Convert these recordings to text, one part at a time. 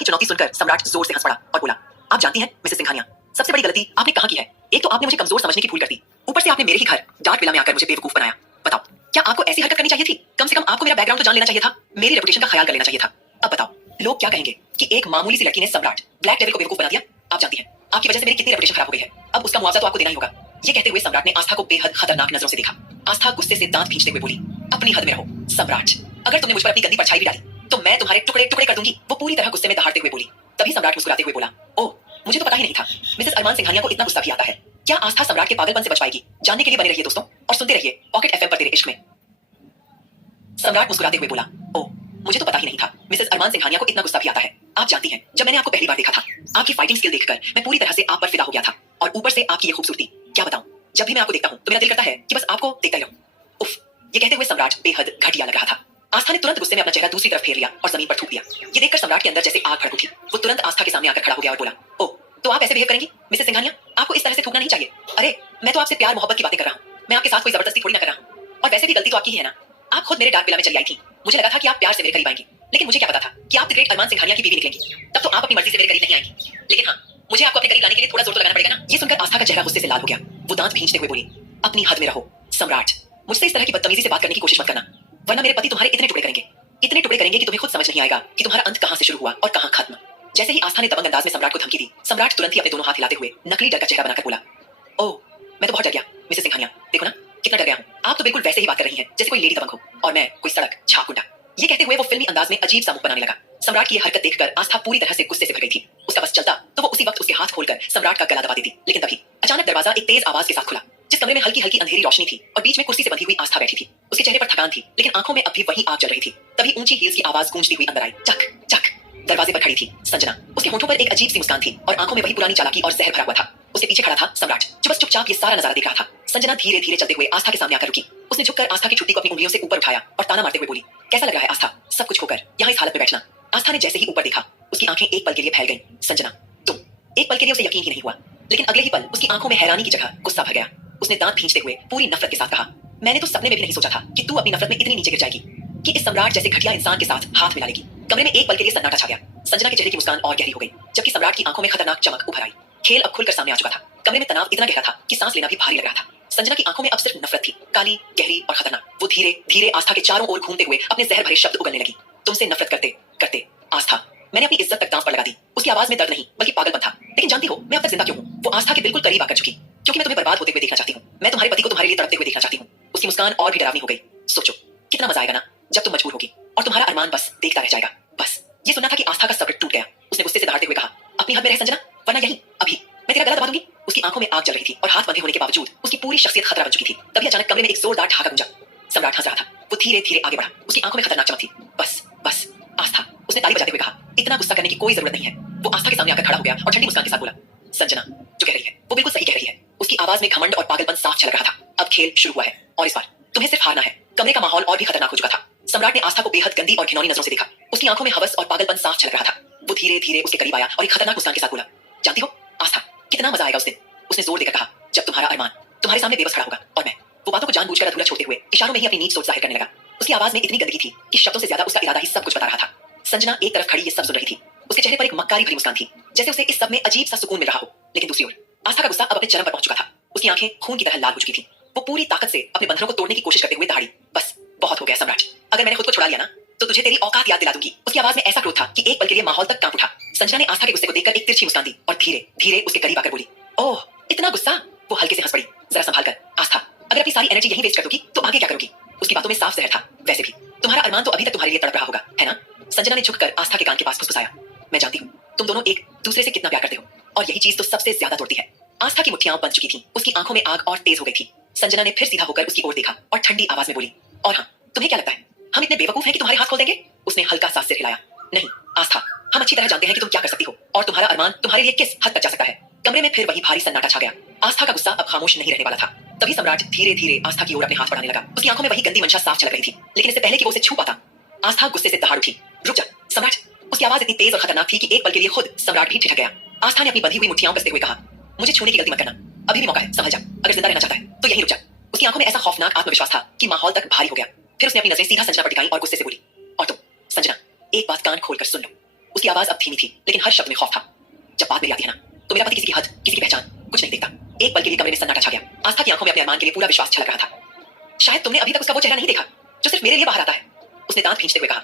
की चुनौती सुनकर सम्राट जोर से हंस पड़ा और बोला, आप जानती हैं मिसेस सिंघानिया, सबसे बड़ी गलती आपने कहाँ की है। एक तो आपने मुझे कमजोर समझने की भूल कर दी, ऊपर से आपने मेरे ही घर डार्ट विला में आकर मुझे बेवकूफ बनाया। बताओ, क्या आपको ऐसी हरकत करनी चाहिए थी? कम से कम आपको मेरा बैकग्राउंड तो जान लेना चाहिए था, मेरी रेपुटेशन का ख्याल कर लेना चाहिए था। अब बताओ, लोग क्या कहेंगे कि एक मामूली सी लड़की ने सम्राट ब्लैक डेविल को बेवकूफ बना दिया। आप जानती हैं, आपकी वजह से मेरी कितनी रेपुटेशन खराब हो गई है। अब उसका मुआवजा तो आपको देना ही होगा। ये कहते हुए सम्राट ने आस्था को बेहद खतरनाक नजरों से देखा। आस्था गुस्से से दांत खींचते हुए बोली, अपनी हद में रहो सम्राट, अगर तुमने मुझ पर अपनी गंदी परछाई भी डाली तो मैं तुम्हारे टुकड़े टुकड़े कर दूंगी। वो पूरी तरह गुस्से में दहाड़ते हुए बोली। तभी सम्राट मुस्कुराते हुए बोला, ओह, मुझे तो पता ही नहीं था मिसेस अरमान सिंघानिया को इतना गुस्सा भी आता है। क्या आस्था सम्राट के पागलपन से बच पाएगी? जानने के लिए बने रहिए दोस्तों और सुनते रहिए पॉकेट एफएम पर तेरे इश्क में। सम्राट मुस्कुराते हुए बोला, ओह, मुझे तो पता ही नहीं था मिसेस अरमान सिंघानिया को इतना गुस्सा भी आता है। आप जानती हैं, जब मैंने आपको पहली बार देखा था, आपकी फाइटिंग स्किल देखकर मैं पूरी तरह से आप पर फिदा हो गया था। और ऊपर से आपकी ये खूबसूरती, क्या बताऊं, जब भी मैं आपको देखता हूं तो मेरा दिल करता है कि बस आपको देखता ही रहूं। उफ, ये कहते हुए सम्राट बेहद घटिया लग रहा था। आस्था ने तुरंत गुस्से में अपना चेहरा दूसरी तरफ फेर लिया और जमीन पर थूक दिया। ये देखकर सम्राट के अंदर जैसे आग भड़क उठी। वो तुरंत आस्था के सामने आकर खड़ा हो गया और बोला, ओह, तो आप ऐसे बिहेव करेंगी मिसेस सिंघानिया? आपको इस तरह से थूकना नहीं चाहिए। अरे, मैं तो आपसे प्यार मोहब्बत की बातें कर रहा हूँ, मैं आपके साथ कोई जबरदस्ती थोड़ी ना कर रहा हूँ। और वैसे भी गलती तो आपकी ही है ना। आप खुद मेरे डार्क विला में चली आई थी, मुझे लगा था कि आप प्यार से मेरे करीब आएंगी, लेकिन मुझे क्या पता था कि आप द ग्रेट अरमान सिंघानिया की बीवी निकलेंगी। तब तो आप अपनी मर्जी से मेरे करीब नहीं आएंगी, लेकिन हाँ, मुझे आपको अपने करीब लाने के लिए थोड़ा जोर तो लगाना पड़ेगा ना। ये सुनकर आस्था का चेहरा गुस्से से लाल हो गया। वो दांत भींचते हुए बोली, अपनी हद में रहो सम्राट, मुझसे इस तरह की बदतमीजी से बात करने की कोशिश मत करना, वरना मेरे पति तुम्हारे इतने टुकड़े करेंगे कि तुम्हें खुद समझ नहीं आएगा कि तुम्हारा अंत कहां से शुरू हुआ और कहां खत्म। जैसे ही आस्था ने दबंग अंदाज में सम्राट को धमकी दी, सम्राट तुरंत ही अपने दोनों हाथ हिलाते हुए नकली डर का चेहरा बनाकर बोला, ओह, मैं तो बहुत डर गया मिसेस सिंघानिया, देखो ना कितना डर गया हूं। आप तो बिल्कुल वैसे ही बात कर रही हैं जैसे कोई लेडी दबंग हो और मैं कोई सड़क छाप गुंडा। ये कहते हुए वो फिल्मी अंदाज में अजीब सा मुंह बनाने लगा। सम्राट की ये हरकत देखकर आस्था पूरी तरह से गुस्से से भर गई थी। उसका बस चलता तो वो उसी वक्त उसके हाथ खोलकर सम्राट का गला दबा देती, लेकिन तभी अचानक दरवाजा एक तेज आवाज के साथ खुला। जिस कमरे में हल्की हल्की अंधेरी रोशनी थी और बीच में कुर्सी से बंधी हुई आस्था बैठी थी, उसके चेहरे पर थकान थी, लेकिन आंखों में अब भी वही आग जल रही थी। तभी ऊंची हील्स की आवाज गूंजती हुई अंदर आई। चक चक। दरवाजे पर खड़ी थी संजना। उसके होंठों पर एक अजीब सी मुस्कान थी और आंखों में वही पुरानी चालाकी और जहर भरा हुआ था। उसके पीछे खड़ा था सम्राट, जो बस चुपचाप ये सारा नजारा देख रहा था। संजना धीरे धीरे चलते हुए आस्था के सामने आकर रुकी। उसने झुककर आस्था की छुट्टी को अपनी उंगलियों से ऊपर उठाया और ताना मारते हुए बोली, कैसा लग रहा है आस्था, सब कुछ होकर यहाँ इस हालत में बैठना? आस्था ने जैसे ही ऊपर देखा, उसकी आंखें एक पल के लिए फैल गईं। संजना, तुम? एक पल के लिए उसे यकीन ही नहीं हुआ, लेकिन अगले ही पल उसकी आंखों में हैरानी की जगह गुस्सा भर गया। उसने दांत भींचते हुए पूरी नफरत के साथ कहा, मैंने तो सपने में भी नहीं सोचा था कि तू अपनी नफरत में इतनी नीचे गिर जाएगी, कि इस सम्राट जैसे घटिया इंसान के साथ हाथ मिला लेगी। कमरे में एक पल के लिए सन्नाटा छा गया। संजना के चेहरे की मुस्कान और गहरी हो गई, जबकि सम्राट की आंखों में खतरनाक चमक उभर आई। खेल अब खुलकर सामने आ चुका था। कमरे में तनाव इतना गहरा था कि सांस लेना भी भारी लग रहा था। संजना की आंखों में अब सिर्फ नफरत थी, काली, गहरी और खतरनाक। वो धीरे धीरे आस्था के चारों ओर घूमते हुए अपने जहर भरे शब्द उगलने लगी। तुमसे नफरत करते करते आस्था, मैंने अपनी इज्जत तक दांव पर लगा दी। उसकी आवाज में दर्द नहीं बल्कि पागलपन था। लेकिन जानती हो मैं अब तक जिंदा क्यों हूँ? वो आस्था के बिल्कुल करीब आकर झुकी, क्योंकि मैं तुम्हें बर्बाद होते हुए देखना चाहती हूँ। मैं तुम्हारे पति को तुम्हारे लिए तड़पते हुए देखना चाहती हूँ। उसकी मुस्कान और भी डरावनी हो गई। सोचो कितना मजा आएगा ना जब तुम मजबूर होगी और तुम्हारा अरमान बस देखता रह जाएगा। बस ये सुनना था कि आस्था का सब्र टूट गया। उसने गुस्से से दहाड़ते हुए कहा, अपनी हद में रह संजना, वरना यही अभी मैं तेरा गला दबा दूंगी। उसकी आंखों में आग जल रही थी और हाथ बंधे होने के बावजूद उसकी पूरी शख्सियत खतरा बन चुकी थी। तभी अचानक कमरे में एक जोरदार ठहाका गूंजा। सम्राट हंस रहा था। वो धीरे धीरे आगे बढ़ा। उसकी आंखों में खतरनाक चमक थी। बस बस आस्था, उसने ताली बजाते हुए कहा, इतना गुस्सा करने की कोई जरूरत नहीं है। वो आस्था के सामने आकर खड़ा हो गया और ठंडी मुस्कान के साथ बोला, संजना जो कह रही है वो बिल्कुल सही कह रही है। उसकी आवाज में घमंड और पागलपन साफ झलक रहा था। अब खेल शुरू हुआ है और इस बार तुम्हें सिर्फ हारना है। कमरे का माहौल और भी खतरनाक हो चुका था। सम्राट ने आस्था को बेहद गंदी और घिनौनी नजरों से देखा। उसकी आंखों में हवस और पागलपन साफ झलक रहा था। वो धीरे धीरे उसके करीब आया और एक खतरनाक मुस्कान के साथ बोला, जानती हो आस्था, कितना मजा आएगा उस दिन। उसने जोर देकर कहा, जब तुम्हारा अरमान तुम्हारे सामने बेबस खड़ा होगा और मैं। वो बातों को जानबूझकर अधूरा छोड़ते हुए इशारों में ही अपनी नीच सोच जाहिर करने लगा। उसकी आवाज में इतनी गंदगी थी कि शब्दों से ज्यादा उसका इरादा ही सब कुछ बता रहा था। संजना एक तरफ खड़ी ये सब सुन रही थी। उसके चेहरे पर एक मक्कारी भरी मुस्कान थी, जैसे उसे इस सब में अजीब सा सुकून मिल रहा हो। लेकिन दूसरी ओर आस्था का गुस्सा अब अपने चरम पर पहुंच चुका था। उसकी आंखें खून की तरह लाल हो चुकी थी। वो पूरी ताकत से अपने बंधनों को तोड़ने की कोशिश करते हुए दहाड़ी, बस बहुत हो गया सम्राट, अगर मैंने खुद को छुड़ा लिया ना तो तुझे तेरी औकात याद दिला दूंगी। उसकी आवाज में ऐसा क्रोध था कि एक पल के लिए माहौल तक कांप उठा। संजना ने आस्था के गुस्से को देखकर एक तिरछी मुस्कान दी और धीरे धीरे उसके करीब आकर बोली, ओह इतना गुस्सा। वो हल्के से हंस पड़ी। जरा संभाल कर आस्था, अगर अपनी सारी एनर्जी यहीं वेस्ट कर दोगी तो आगे क्या करोगी? उसकी बातों में साफ जहर था। वैसे भी तुम्हारा अरमान तो अभी तक तुम्हारे लिए तड़प रहा होगा, है ना? संजना ने झुककर आस्था के कान के पास फुसफुसाया, मैं जानती हूँ तुम दोनों एक दूसरे से कितना प्यार करते हो और यही चीज तो सबसे ज्यादा तोड़ती है। आस्था की मुट्ठियां बंध चुकी थी। उसकी आंखों में आग और तेज हो गई थी। संजना ने फिर सीधा होकर उसकी ओर देखा और ठंडी आवाज में बोली, और हाँ, तुम्हें क्या लगता है हम इतने बेवकूफ हैं कि तुम्हारे हाथ खोल देंगे? उसने हल्का सा सिर हिलाया। नहीं आस्था, हम अच्छी तरह जानते हैं कि तुम क्या कर सकती हो और तुम्हारा अरमान तुम्हारे लिए किस हद तक जा सकता है। कमरे में फिर वही भारी सन्नाटा छा गया। आस्था का गुस्सा अब खामोश नहीं रहने वाला था। तभी सम्राट धीरे धीरे आस्था की ओर अपने हाथ बढ़ाने लगा। उसकी आंखों में वही गंदी मंशा साफ झलक रही थी, लेकिन इससे पहले कि वो उसे छू पाता, आस्था गुस्से से दहाड़ उठी। रुक जा सम्राट। उसकी आवाज इतनी तेज और खतरनाक थी कि एक पल के लिए खुद सम्राट भी ठिठक गया। आस्था ने अपनी बंधी हुई मुट्ठियां कसते हुए कहा, मुझे छूने की गलती मत करना, अभी भी मौका है, संभल जा। अगर जिंदा रहना चाहता है तो यहीं रुक जा। उसकी आंखों में ऐसा खौफनाक आत्मविश्वास था कि माहौल तक भारी हो गया। फिर उसने अपनी नजरें सीधा संजना पर टिकाई और गुस्से से बोली, और तुम संजना, एक बात कान खोलकर सुन लो, उसकी आवाज अब धीमी थी, लेकिन हर शब्द में खौफ था। जब बात मेरी आती है ना, तो मेरा पति किसी की हद, किसी की पहचान कुछ नहीं देखता। एक पल के लिए कमरे में सन्नाटा छा गया। आस्था की आंखों में अपने अरमान के लिए पूरा विश्वास छलक रहा था। शायद तुमने अभी तक उसका वो चेहरा नहीं देखा जो सिर्फ मेरे लिए बाहर आता है, उसने दांत खींचते हुए कहा।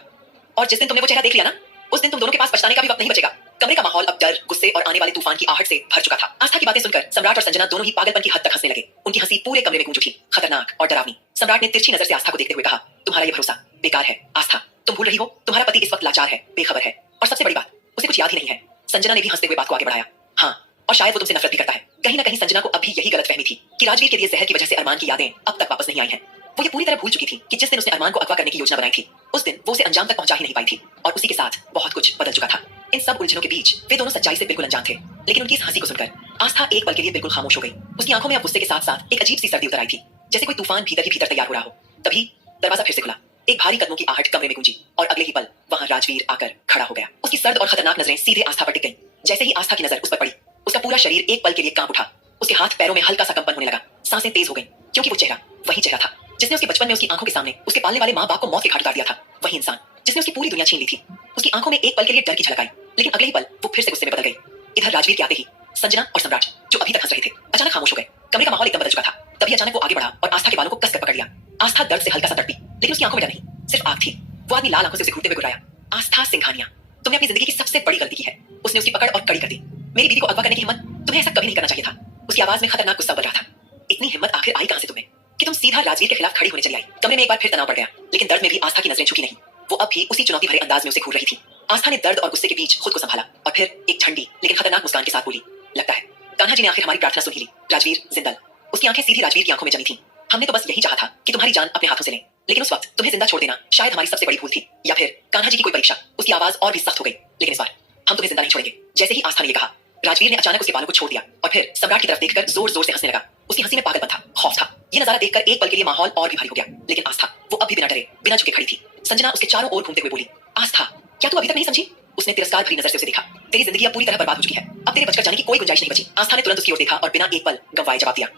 और जिस दिन तुमने वो चेहरा देख लिया ना, उस दिन तुम दोनों के पास पछताने का भी वक्त नहीं बचेगा। कमरे का माहौल अब डर, गुस्से और आने वाले तूफान की आहट से भर चुका था। आस्था की बातें सुनकर सम्राट और संजना दोनों ही पागलपन की हद तक हंसने लगे। उनकी हंसी पूरे कमरे में गूंज उठी, खतरनाक और डरावनी। सम्राट ने तिरछी नजर से आस्था को देखते हुए कहा, तुम्हारा ये भरोसा बेकार है आस्था। तुम भूल रही हो, तुम्हारा पति इस वक्त लाचार है, बेखबर है, और सबसे बड़ी बात, उसे कुछ याद ही नहीं है। संजना ने भी हंसते हुए बात को आगे बढ़ाया। हाँ, और शायद वो तुमसे नफरत भी करता है। कहीं ना कहीं संजना को अभी यही गलतफहमी थी कि राजवीर के लिए जहर की वजह से अरमान की यादें अब तक वापस नहीं आई हैं। वो ये पूरी तरह भूल चुकी थी कि जिस दिन उसने अरमान को अगवा करने की योजना बनाई थी, उस दिन वो उसे अंजाम तक पहुंचा ही नहीं पाई थी, और उसी के साथ बहुत कुछ बदल चुका था। इन सब उलझनों के बीच वे दोनों सच्चाई से बिल्कुल अनजान थे, लेकिन उनकी इस हंसी को सुनकर आस्था एक पल के लिए बिल्कुल खामोश हो गई। उसकी आंखों में अब गुस्से के साथ साथ एक अजीब सी सर्दी उतर आई थी, जैसे कोई तूफान भीतर ही भीतर तैयार हो रहा हो। तभी दरवाजा फिर से खुला। एक भारी कदमों की आहट कमरे में गूंजी, और अगले ही पल वहां राजवीर आकर खड़ा हो गया। उसकी सर्द और खतरनाक नजरें सीधे आस्था पर टिक गईं। जैसे ही आस्था की नजर उस पर पड़ी, उसका पूरा शरीर एक पल के लिए कांप उठा। उसके हाथ पैरों में हल्का सा कंपन होने लगा, सांसें तेज हो गईं, क्योंकि वो चेहरा वही चेहरा था जिसने उसके बचपन में उसकी आंखों के सामने उसके पालने वाले माँ बाप को मौत के घाट उतार दिया था। वही इंसान जिसने उसकी पूरी दुनिया छीन ली थी। उसकी आंखों में एक पल के लिए डर की झलक आई, लेकिन अगले ही पल वो फिर से गुस्से में बदल गई। इधर राजवीर के आते ही संजना और सम्राट, जो अभी तक हंस रहे थे, अचानक खामोश हो गए। कमरे का माहौल एकदम बदल चुका था। तभी अचानक वो आगे बढ़ा और आस्था के बालों को कसकर पकड़ लिया। आस्था दर्द से हल्का सा तड़पी, लेकिन उसकी आंखों में डर नहीं, सिर्फ आग थी। वो आदमी लाल आंखों से उसे घूरते हुए गुर्राया, आस्था सिंघानिया, तुमने अपनी जिंदगी की सबसे बड़ी गलती की है। उसने उसकी पकड़ और कड़ी कर दी। मेरी बीवी को अगवा करने की हिम्मत, तुम्हें ऐसा कभी नहीं करना चाहिए था। उसकी आवाज में खतरनाक गुस्सा उभर रहा था। इतनी हिम्मत आखिर आई कहां से तुम्हें कि तुम सीधा राजवीर के खिलाफ खड़ी होने चली आई। कमरे में एक बार फिर तनाव बढ़ गया, लेकिन दर्द में भी आस्था की नजरें झुकी नहीं। वो अब भी उसी चुनौती भरे अंदाज में उसे घूर रही थी। आस्था ने दर्द और गुस्से के बीच खुद को संभाला और फिर एक ठंडी लेकिन खतरनाक मुस्कान के साथ बोली, लगता है कान्हा जी ने आखिर हमारी प्रार्थना सुन ही ली। राजवीर जिंदल। उसकी आंखें सीधी राजवीर की आंखों में जमी थी। हमने तो बस यही चाहा था कि तुम्हारी जान अपने हाथों से लें, लेकिन उस वक्त तुम्हें जिंदा छोड़ देना शायद हमारी सबसे बड़ी भूल थी, या फिर कान्हा जी की कोई परीक्षा। उसकी आवाज और भी सख्त हो गई, लेकिन इस बार हम तुम्हें जिंदा नहीं छोड़ेंगे। जैसे ही आस्था ने कहा, राजवीर ने अचानक उसके बालों को छोड़ दिया और फिर सम्राट की तरफ देखकर जोर जोर से हंसने लगा। उसकी हंसी में पागलपन था, खौफ था। ये नजारा देखकर एक पल के लिए माहौल और भी भारी हो गया, लेकिन आस्था वो अब भी बिना डरे, बिना झुके खड़ी थी। संजना उसके चारों ओर घूमते हुए बोली, आस्था क्या तू अभी तक नहीं समझी? उसने तिरस्कार भरी नजर से उसे देखा। तेरी जिंदगी अब पूरी तरह बर्बाद हो चुकी है, अब तेरे बचकर जाने की कोई गुंजाइश नहीं बची। आस्था ने तुरंत उसकी ओर देखा और बिना एक पल गंवाए जवाब दिया,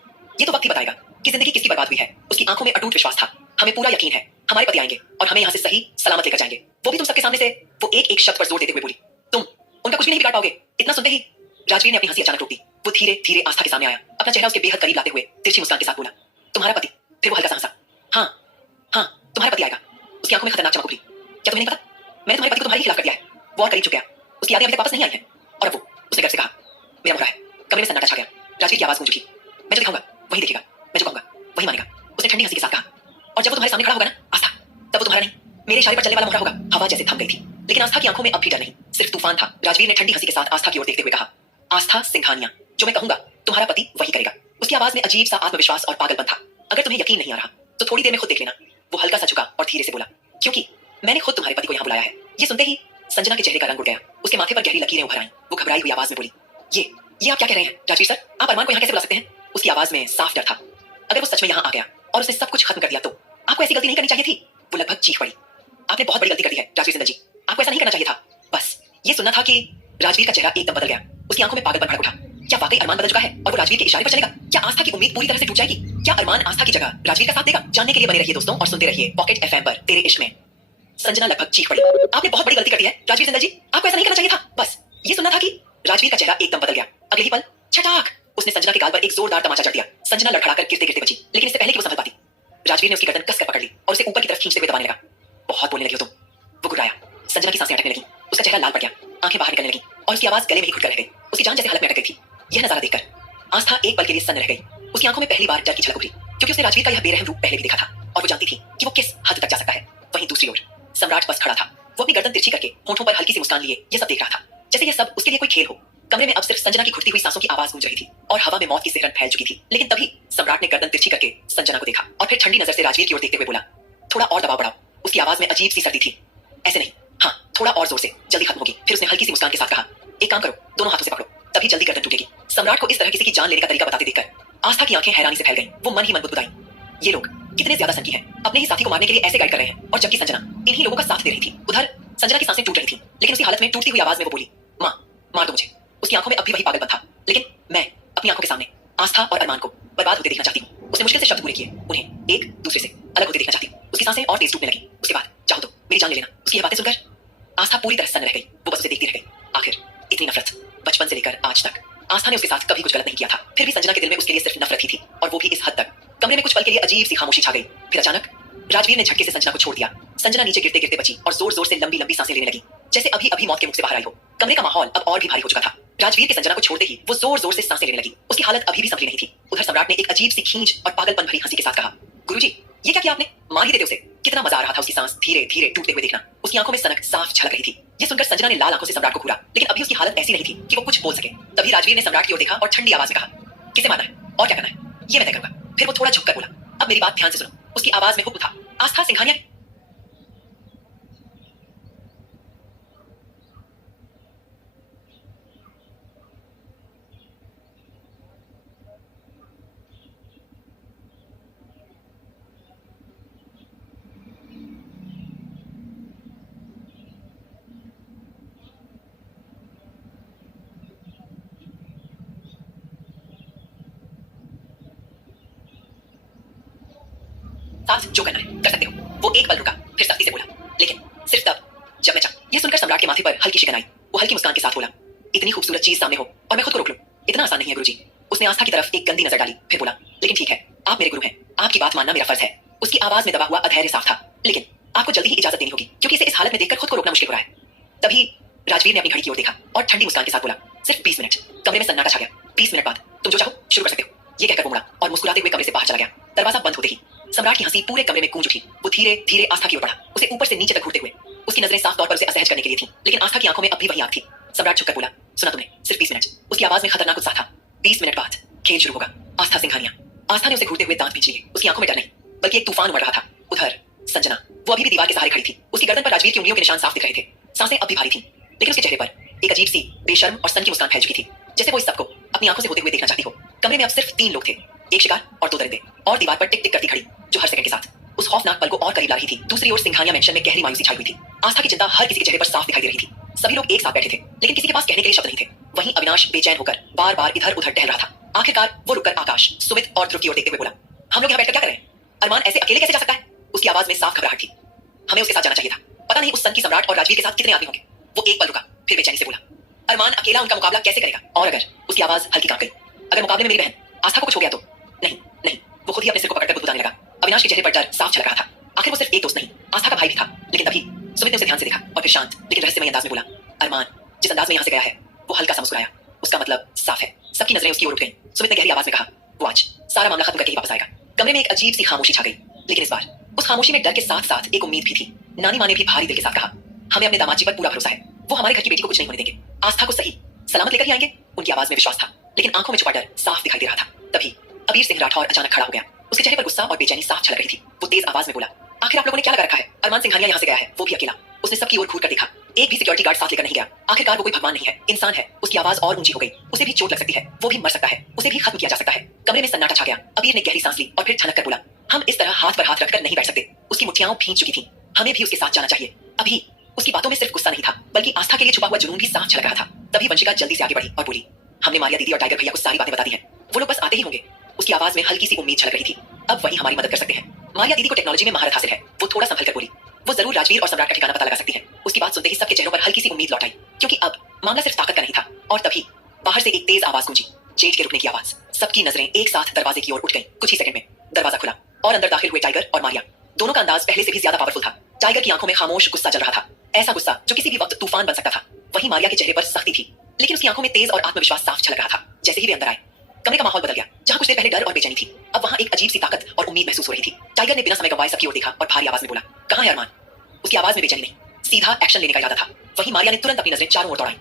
ये तो वक्त ही बताएगा कि जिंदगी किसकी बर्बाद हुई है। उसकी आंखों में अटूट विश्वास था। हमें पूरा यकीन है हमारे पति आएंगे और हमें यहाँ से सही सलामत लेकर जाएंगे, वो भी तुम सबके सामने से। वो एक एक शब्द पर जोर देते हुए बोली, तुम उनका कुछ भी नहीं बिगाड़ पाओगे। इतना सुनते ही राजवीर ने अपनी हंसी अचानक रोक दी। वो धीरे धीरे आस्था के सामने आया, अपना चेहरा उसके बेहद करीब लाते हुए तिरछी मुस्कान के साथ बोला, तुम्हारा पति। फिर वो हल्का सा हंसा, हाँ हाँ तुम्हारा पति आएगा। उसकी आंखों में खतरनाक चमक उभरी, क्या तुम्हें नहीं पता मैंने तुम्हारे पति को तुम्हारे खिलाफ कर दिया है। वो और करीब झुक गया, उसकी यादें अभी तक वापस नहीं आई हैं। और अब वो उसने गर्व से कहा, मेरा मुर्रा है। कमरे में सन्नाटा छा गया। राजवीर की आवाज गूंज उठी, मैं जो दिखाऊंगा वही देखेगा, मैं जो कहूंगा वही मानेगा। उसने ठंडी हंसी के साथ कहा, और जब वो तुम्हारे सामने खड़ा होगा ना आस्था, तब वो तुम्हारा नहीं मेरे इशारे पर चलने वाला मुर्रा होगा। हवा जैसे थम गई थी, लेकिन आस्था की आंखों में अब भी डर नहीं, सिर्फ तूफान था। राजवीर ने ठंडी हंसी के साथ आस्था की ओर देखते हुए कहा, आस्था सिंघानिया, जो मैं कहूंगा तुम्हारा पति वही करेगा। उसकी आवाज में अजीब सा आत्मविश्वास और पागलपन था। अगर तुम्हें यकीन नहीं आ रहा तो थोड़ी देर में खुद देख लेना। वो हल्का सा झुका और धीरे से बोला, क्योंकि मैंने खुद तुम्हारे पति को यहाँ बुलाया है। ये सुनते ही संजना के चेहरे का रंग उड़ गया, उसके माथे पर गहरी लकीरें उभर आईं। वो घबराई हुई आवाज में बोली, ये आप क्या कह रहे हैं राजवीर सर? आप अरमान को यहाँ कैसे बुला सकते हैं? उसकी आवाज में साफ डर था। अगर वो सच में यहाँ आ गया और उसने सब कुछ खत्म कर दिया तो आपको ऐसी गलती नहीं करनी चाहिए थी। वो लगभग चीख पड़ी, आपने बहुत बड़ी गलती कर दी है राजवीर सिंह जी, आपको ऐसा नहीं करना चाहिए था। बस ये सुनना था कि राजवीर का चेहरा एकदम बदल गया। उसकी आंखों में पागलपन भड़क उठा। क्या वाकई अरमान बदल चुका है और वो राजवीर के इशारे पर चलेगा? क्या आस्था की उम्मीद पूरी तरह से टूट जाएगी? क्या अरमान आस्था की जगह राजवीर का साथ देगा? जानने के लिए बने रहिए दोस्तों और सुनते रहिए पॉकेट एफएम पर तेरे इश्क में। संजना लगभग चीख पड़ी, आपने बहुत बड़ी गलती कर दी है राजवीर सिंह जी, आपको ऐसा नहीं करना चाहिए था। बस ये सुनना था कि राजवीर का चेहरा एकदम बदल गया। अगले ही पल छटाक उसने संजना के गाल पर एक जोरदार तमाचा जड़ दिया। संजना लड़खड़ाकर गिरते गिरते बची, लेकिन इससे पहले कि वो संभल पाती, राजवीर ने उसकी गर्दन कसकर पकड़ ली और उसे ऊपर की तरफ खींचते हुए दबाने लगा। बहुत बोलने लगी हो तुम, वो गुर्राया। संजना की सांसें अटकने लगी, उसका चेहरा लाल पड़ गया, आंखें बाहर निकलने लगी और उसकी आवाज गले में ही घुटकर रह गई। उसकी जान जैसे हालत में अटक गई थी। यह नजारा देखकर आस्था एक पल के लिए सन्न रह गई। उसकी आंखों में पहली बार डर की झलक उभरी, क्योंकि उसने राजवीर का यह बेरहम रूप पहले भी देखा था और वो जानती थी कि वो किस हद तक जा सकता है। वहीं दूसरी ओर सम्राट बस खड़ा था। वो अपनी गर्दन तिरछी करके होंठों पर हल्की सी मुस्कान लिए ये सब देख रहा था, जैसे ये सब उसके लिए कोई खेल हो। कमरे में अब सिर्फ संजना की घुटती हुई सांसों की आवाज गूंज रही थी और हवा में मौत की सिहरन फैल चुकी थी। लेकिन तभी सम्राट ने गर्दन तिरछी करके संजना को देखा और फिर ठंडी नजर से राजवीर की ओर देखते हुए बोला, थोड़ा और दबाव बढ़ाओ। उसकी आवाज में अजीब सी सर्दी थी। ऐसे नहीं, हाँ थोड़ा और जोर से, जल्दी खत्म होगी। फिर उसने हल्की सी मुस्कान के साथ कहा, एक काम करो, दोनों हाथों से पकड़ो, तभी जल्दी गर्दन टूटेगी। सम्राट को इस तरह किसी की जान लेने का तरीका बताते देखकर आस्था की आंखें हैरानी से फैल गईं। वो मन ही मन बुदबुदाई, ये लोग कितने ज्यादा सनकी हैं, अपने ही साथी को मारने के लिए ऐसे गाइड कर रहे हैं। और जबकि संजना इन्हीं लोगों का साथ दे रही थी। उधर संजना की सांसें टूट रही थी, लेकिन उसी हालत में टूटती हुई आवाज में वो बोली, माँ मार दो मुझे। उसकी आंखों में अब भी वही पागलपन था, लेकिन मैं अपनी आंखों के सामने आस्था और अरमान को बर्बाद होते देखना चाहती हूँ। उसने मुश्किल से शब्द पूरे किए, उन्हें एक दूसरे से अलग होते देखना चाहती हूँ। उसकी सांसें और तेज टूटने लगी। उसके बाद चाहो तो मेरी जान ले लेना। उसकी ये बातें सुनकर आस्था पूरी तरह सन्न रह गई। वो बस उसे देखती रह गई। आखिर इतनी नफरत, बचपन से लेकर आज तक आस्था ने उसके साथ कभी कुछ गलत नहीं किया था, फिर भी संजना के दिल में उसके लिए सिर्फ नफरत ही थी, और वो भी इस हद तक। कमरे में कुछ पल के लिए अजीब सी खामोशी छा गई। फिर अचानक राजवीर ने झटके से संजना को छोड़ दिया। संजना नीचे गिरते गिरते बची और जोर जोर से लंबी लंबी सांसें लेने लगी, जैसे अभी अभी मौत के मुख से बाहर आई हो। कमरे का माहौल अब और भी भारी हो चुका था। राजवीर के संजना को छोड़ते ही वो जोर जोर से सांसें लेने लगी। उसकी हालत अभी भी संभली नहीं थी। उधर सम्राट ने एक अजीब सी खींच और पागलपन भरी हंसी के साथ कहा, गुरुजी, ये क्या किया आपने? मार ही देते उसे। कितना मजा आ रहा था उसकी सांस धीरे धीरे टूटते हुए देखना। उसकी आंखों में सनक साफ झलक रही थी। ये सुनकर संजना ने लाल आंखों से सम्राट को घूरा, लेकिन अभी उसकी हालत ऐसी नहीं थी कि वो कुछ बोल सके। तभी राजवीर ने सम्राट की ओर देखा और ठंडी आवाज में कहा, किसे मारना है और क्या करना है ये मैं तय करूंगा। फिर वो थोड़ा झुककर बोला, अब मेरी बात ध्यान से सुनो। उसकी आवाज में हुक्म था। आस्था सिंघानिया। साथ जो करना है कर सकते हो। वो एक पल रुका, फिर सख्ती से बोला, लेकिन सिर्फ तब जब मैं चाहूं। ये सुनकर सम्राट के माथे पर हल्की शिकन आई। वो हल्की मुस्कान के साथ बोला, इतनी खूबसूरत चीज सामने हो और मैं खुद को रोक लूं, इतना आसान नहीं है गुरुजी। उसने आस्था की तरफ एक गंदी नजर डाली, फिर बोला, लेकिन ठीक है, आप मेरे गुरु हैं, आपकी बात मानना मेरा फर्ज है। उसकी आवाज में दबा हुआ अधैर्य साफ था, लेकिन आपको जल्दी ही इजाजत देनी होगी, क्योंकि इसे इस हालत में देखकर खुद को रोकना मुश्किल हो रहा है। तभी राजवीर ने अपनी घड़ी की ओर देखा और ठंडी मुस्कान के साथ बोला, सिर्फ 20 मिनट। कमरे में सन्नाटा छा गया। 20 मिनट बाद तुम जो चाहो शुरू कर सकते हो। ये कहकर वो मुड़ा और मुस्कुराते हुए कमरे से बाहर चला गया। दरवाजा बंद होते ही सम्राट की हंसी पूरे कमरे में गूंज उठी। वो धीरे धीरे आस्था की ओर बढ़ा, उसे ऊपर से नीचे तक घूरते हुए। उसकी नजरें साफ तौर पर उसे असहज करने के लिए थीं, लेकिन आस्था की आंखों में अब भी वही आग थी। सम्राट झुककर बोला, सुना तुमने, सिर्फ 20 मिनट। उसकी आवाज में खतरनाक उत्साह था। 20 मिनट बाद खेल शुरू होगा। आस्था सिंघानिया। आस्था ने उसे घूरते हुए दांत पींच लिए। उसकी आंखों में डर नहीं, बल्कि एक तूफान उमड़ रहा था। उधर संजना, वो अभी भी दीवार के सहारे खड़ी थी। उसकी गर्दन पर राजवीर की उंगलियों के निशान साफ दिख रहे थे। सांसें अब भी भारी थीं, लेकिन उसके चेहरे पर एक अजीब सी बेशर्म और सन की मुस्कान फैल चुकी थी, जैसे वो इस सबको अपनी आंखों से होते हुए देखना चाहती हो। कमरे में अब सिर्फ 3 लोग थे, एक शिकार और 2 दरिंदे, और दीवार पर टिक टिक करती घड़ी जो हर सेकंड के साथ उस खौफनाक पल को और करीब ला रही थी। दूसरी ओर सिंघानिया मेंशन में गहरी मायूसी छाई हुई थी। आस्था की चिंता हर किसी के चेहरे पर साफ दिखाई दे रही थी। सभी लोग एक साथ बैठे थे, लेकिन किसी के पास कहने के लिए शब्द नहीं थे। वहीं अविनाश बेचैन होकर बार बार इधर उधर टहल रहा था। आखिरकार वो रुककर आकाश, सुमित और ध्रुव की ओर देखते हुए बोला, हम लोग यहाँ बैठकर क्या कर रहे हैं? अरमान ऐसे अकेले कैसे जा सकता है? उसकी आवाज में साफ घबराहट थी। हमें उसके साथ जाना चाहिए था। पता नहीं उस सन की सम्राट और राजवीर के साथ कितने आदमी होंगे। वो एक पल रुका, फिर बेचैनी से बोला, अरमान अकेला उनका मुकाबला कैसे करेगा? और अगर, उसकी आवाज हल्की कांप गई, अगर मुकाबले में मेरी बहन आस्था को कुछ हो गया तो? नहीं नहीं। वो खुद ही अपने सिर को पकड़कर बुदबुदाने लगा। अविनाश के चेहरे पर डर साफ झलक रहा था। आखिर वो सिर्फ एक दोस्त नहीं, आस्था का भाई भी था। लेकिन तभी सुमित ने उसे ध्यान से देखा और फिर शांत लेकिन रहस्यमय अंदाज में बोला, अरमान जिस अंदाज में यहाँ से गया है वो हल्का सा मुस्कुराया। उसका मतलब साफ है। सबकी नजरें उसकी ओर उठ गईं। सुमित ने गहरी आवाज में कहा, वो आज सारा मामला खत्म करके ही वापस आएगा। कमरे में एक अजीब सी खामोशी छा गई, लेकिन इस बार उस खामोशी में डर के साथ साथ एक उम्मीद भी थी। नानी माँ ने भी भारी दिल के साथ कहा, हमें अपने दामाद जी पर पूरा भरोसा है। वो हमारे घर की बेटी को कुछ नहीं होने देंगे। आस्था को सही सलामत लेकर ही आएंगे। उनकी आवाज में विश्वास था, लेकिन आंखों में छुपा डर साफ दिखाई दे रहा था। तभी अबीर सिंह राठौर अचानक खड़ा हो गया। उसके चेहरे पर गुस्सा और बेचैनी साफ झलक रही थी। वो तेज आवाज में बोला, आखिर आप लोगों ने क्या लगा रखा है? अरमान सिंघानिया यहाँ से गया है, वो भी अकेला। उसने सबकी ओर घूर कर देखा, एक भी सिक्योरिटी गार्ड साथ लेकर नहीं गया। आखिरकार वो कोई भगवान नहीं है, इंसान है। उसकी आवाज और ऊंची हो गई, उसे भी चोट लग सकती है, वो भी मर सकता है, उसे भी खत्म किया जा सकता है। कमरे में सन्नाटा छा गया। अबीर ने गहरी सांस ली और फिर छनक कर बोला, हम इस तरह हाथ पर हाथ रखकर नहीं बैठ सकते। उसकी मुठ्ठियां भींच चुकी थीं। हमें भी उसके साथ जाना चाहिए अभी। उसकी बातों में सिर्फ गुस्सा नहीं था, बल्कि आस्था के लिए छुपा हुआ जुनून भी साफ झलक रहा था। तभी वंशिका जल्दी से आगे बढ़ी और बोली, हमने मारिया दीदी और टाइगर भैया को सारी बातें बता दी हैं। वो लोग बस आते ही होंगे। उसकी आवाज में हल्की सी उम्मीद झलक रही थी, अब वही हमारी मदद कर सकते हैं। मारिया दीदी को टेक्नोलॉजी में महारत हासिल है। वो थोड़ा संभल कर बोली, वो जरूर राजवीर और सम्राट का ठिकाना पता लगा सकती है। उसकी बात सुनते ही सबके चेहरों पर हल्की सी उम्मीद लौट आई, क्योंकि अब मामला सिर्फ ताकत का नहीं था। और तभी बाहर से एक तेज आवाज गूंजी, जेट के रुकने की आवाज। सबकी नजरें एक साथ दरवाजे की ओर उठ गईं। कुछ ही सेकंड में दरवाजा खुला और अंदर दाखिल हुए टाइगर और मारिया। दोनों का अंदाज पहले से भी ज्यादा पावरफुल था। टाइगर की आंखों में खामोश गुस्सा जल रहा था, ऐसा गुस्सा जो किसी भी वक्त तूफान बन सकता था। वहीं मारिया के चेहरे पर सख्ती थी, लेकिन उसकी आंखों में तेज और आत्मविश्वास साफ झलक रहा था। जैसे ही वे अंदर आए, कमरे का माहौल बदल गया। जहां कुछ देर पहले डर और बेचैनी थी, अब वहां एक अजीब सी ताकत और उम्मीद महसूस हो रही थी। टाइगर ने बिना समय गंवाए सबकी ओर देखा और भारी आवाज में बोला, कहां है अरमान? उसकी आवाज में बेचैनी नहीं, सीधा एक्शन लेने का इरादा था। वहीं मारिया ने तुरंत अपनी नजरें चारों ओर दौड़ाई,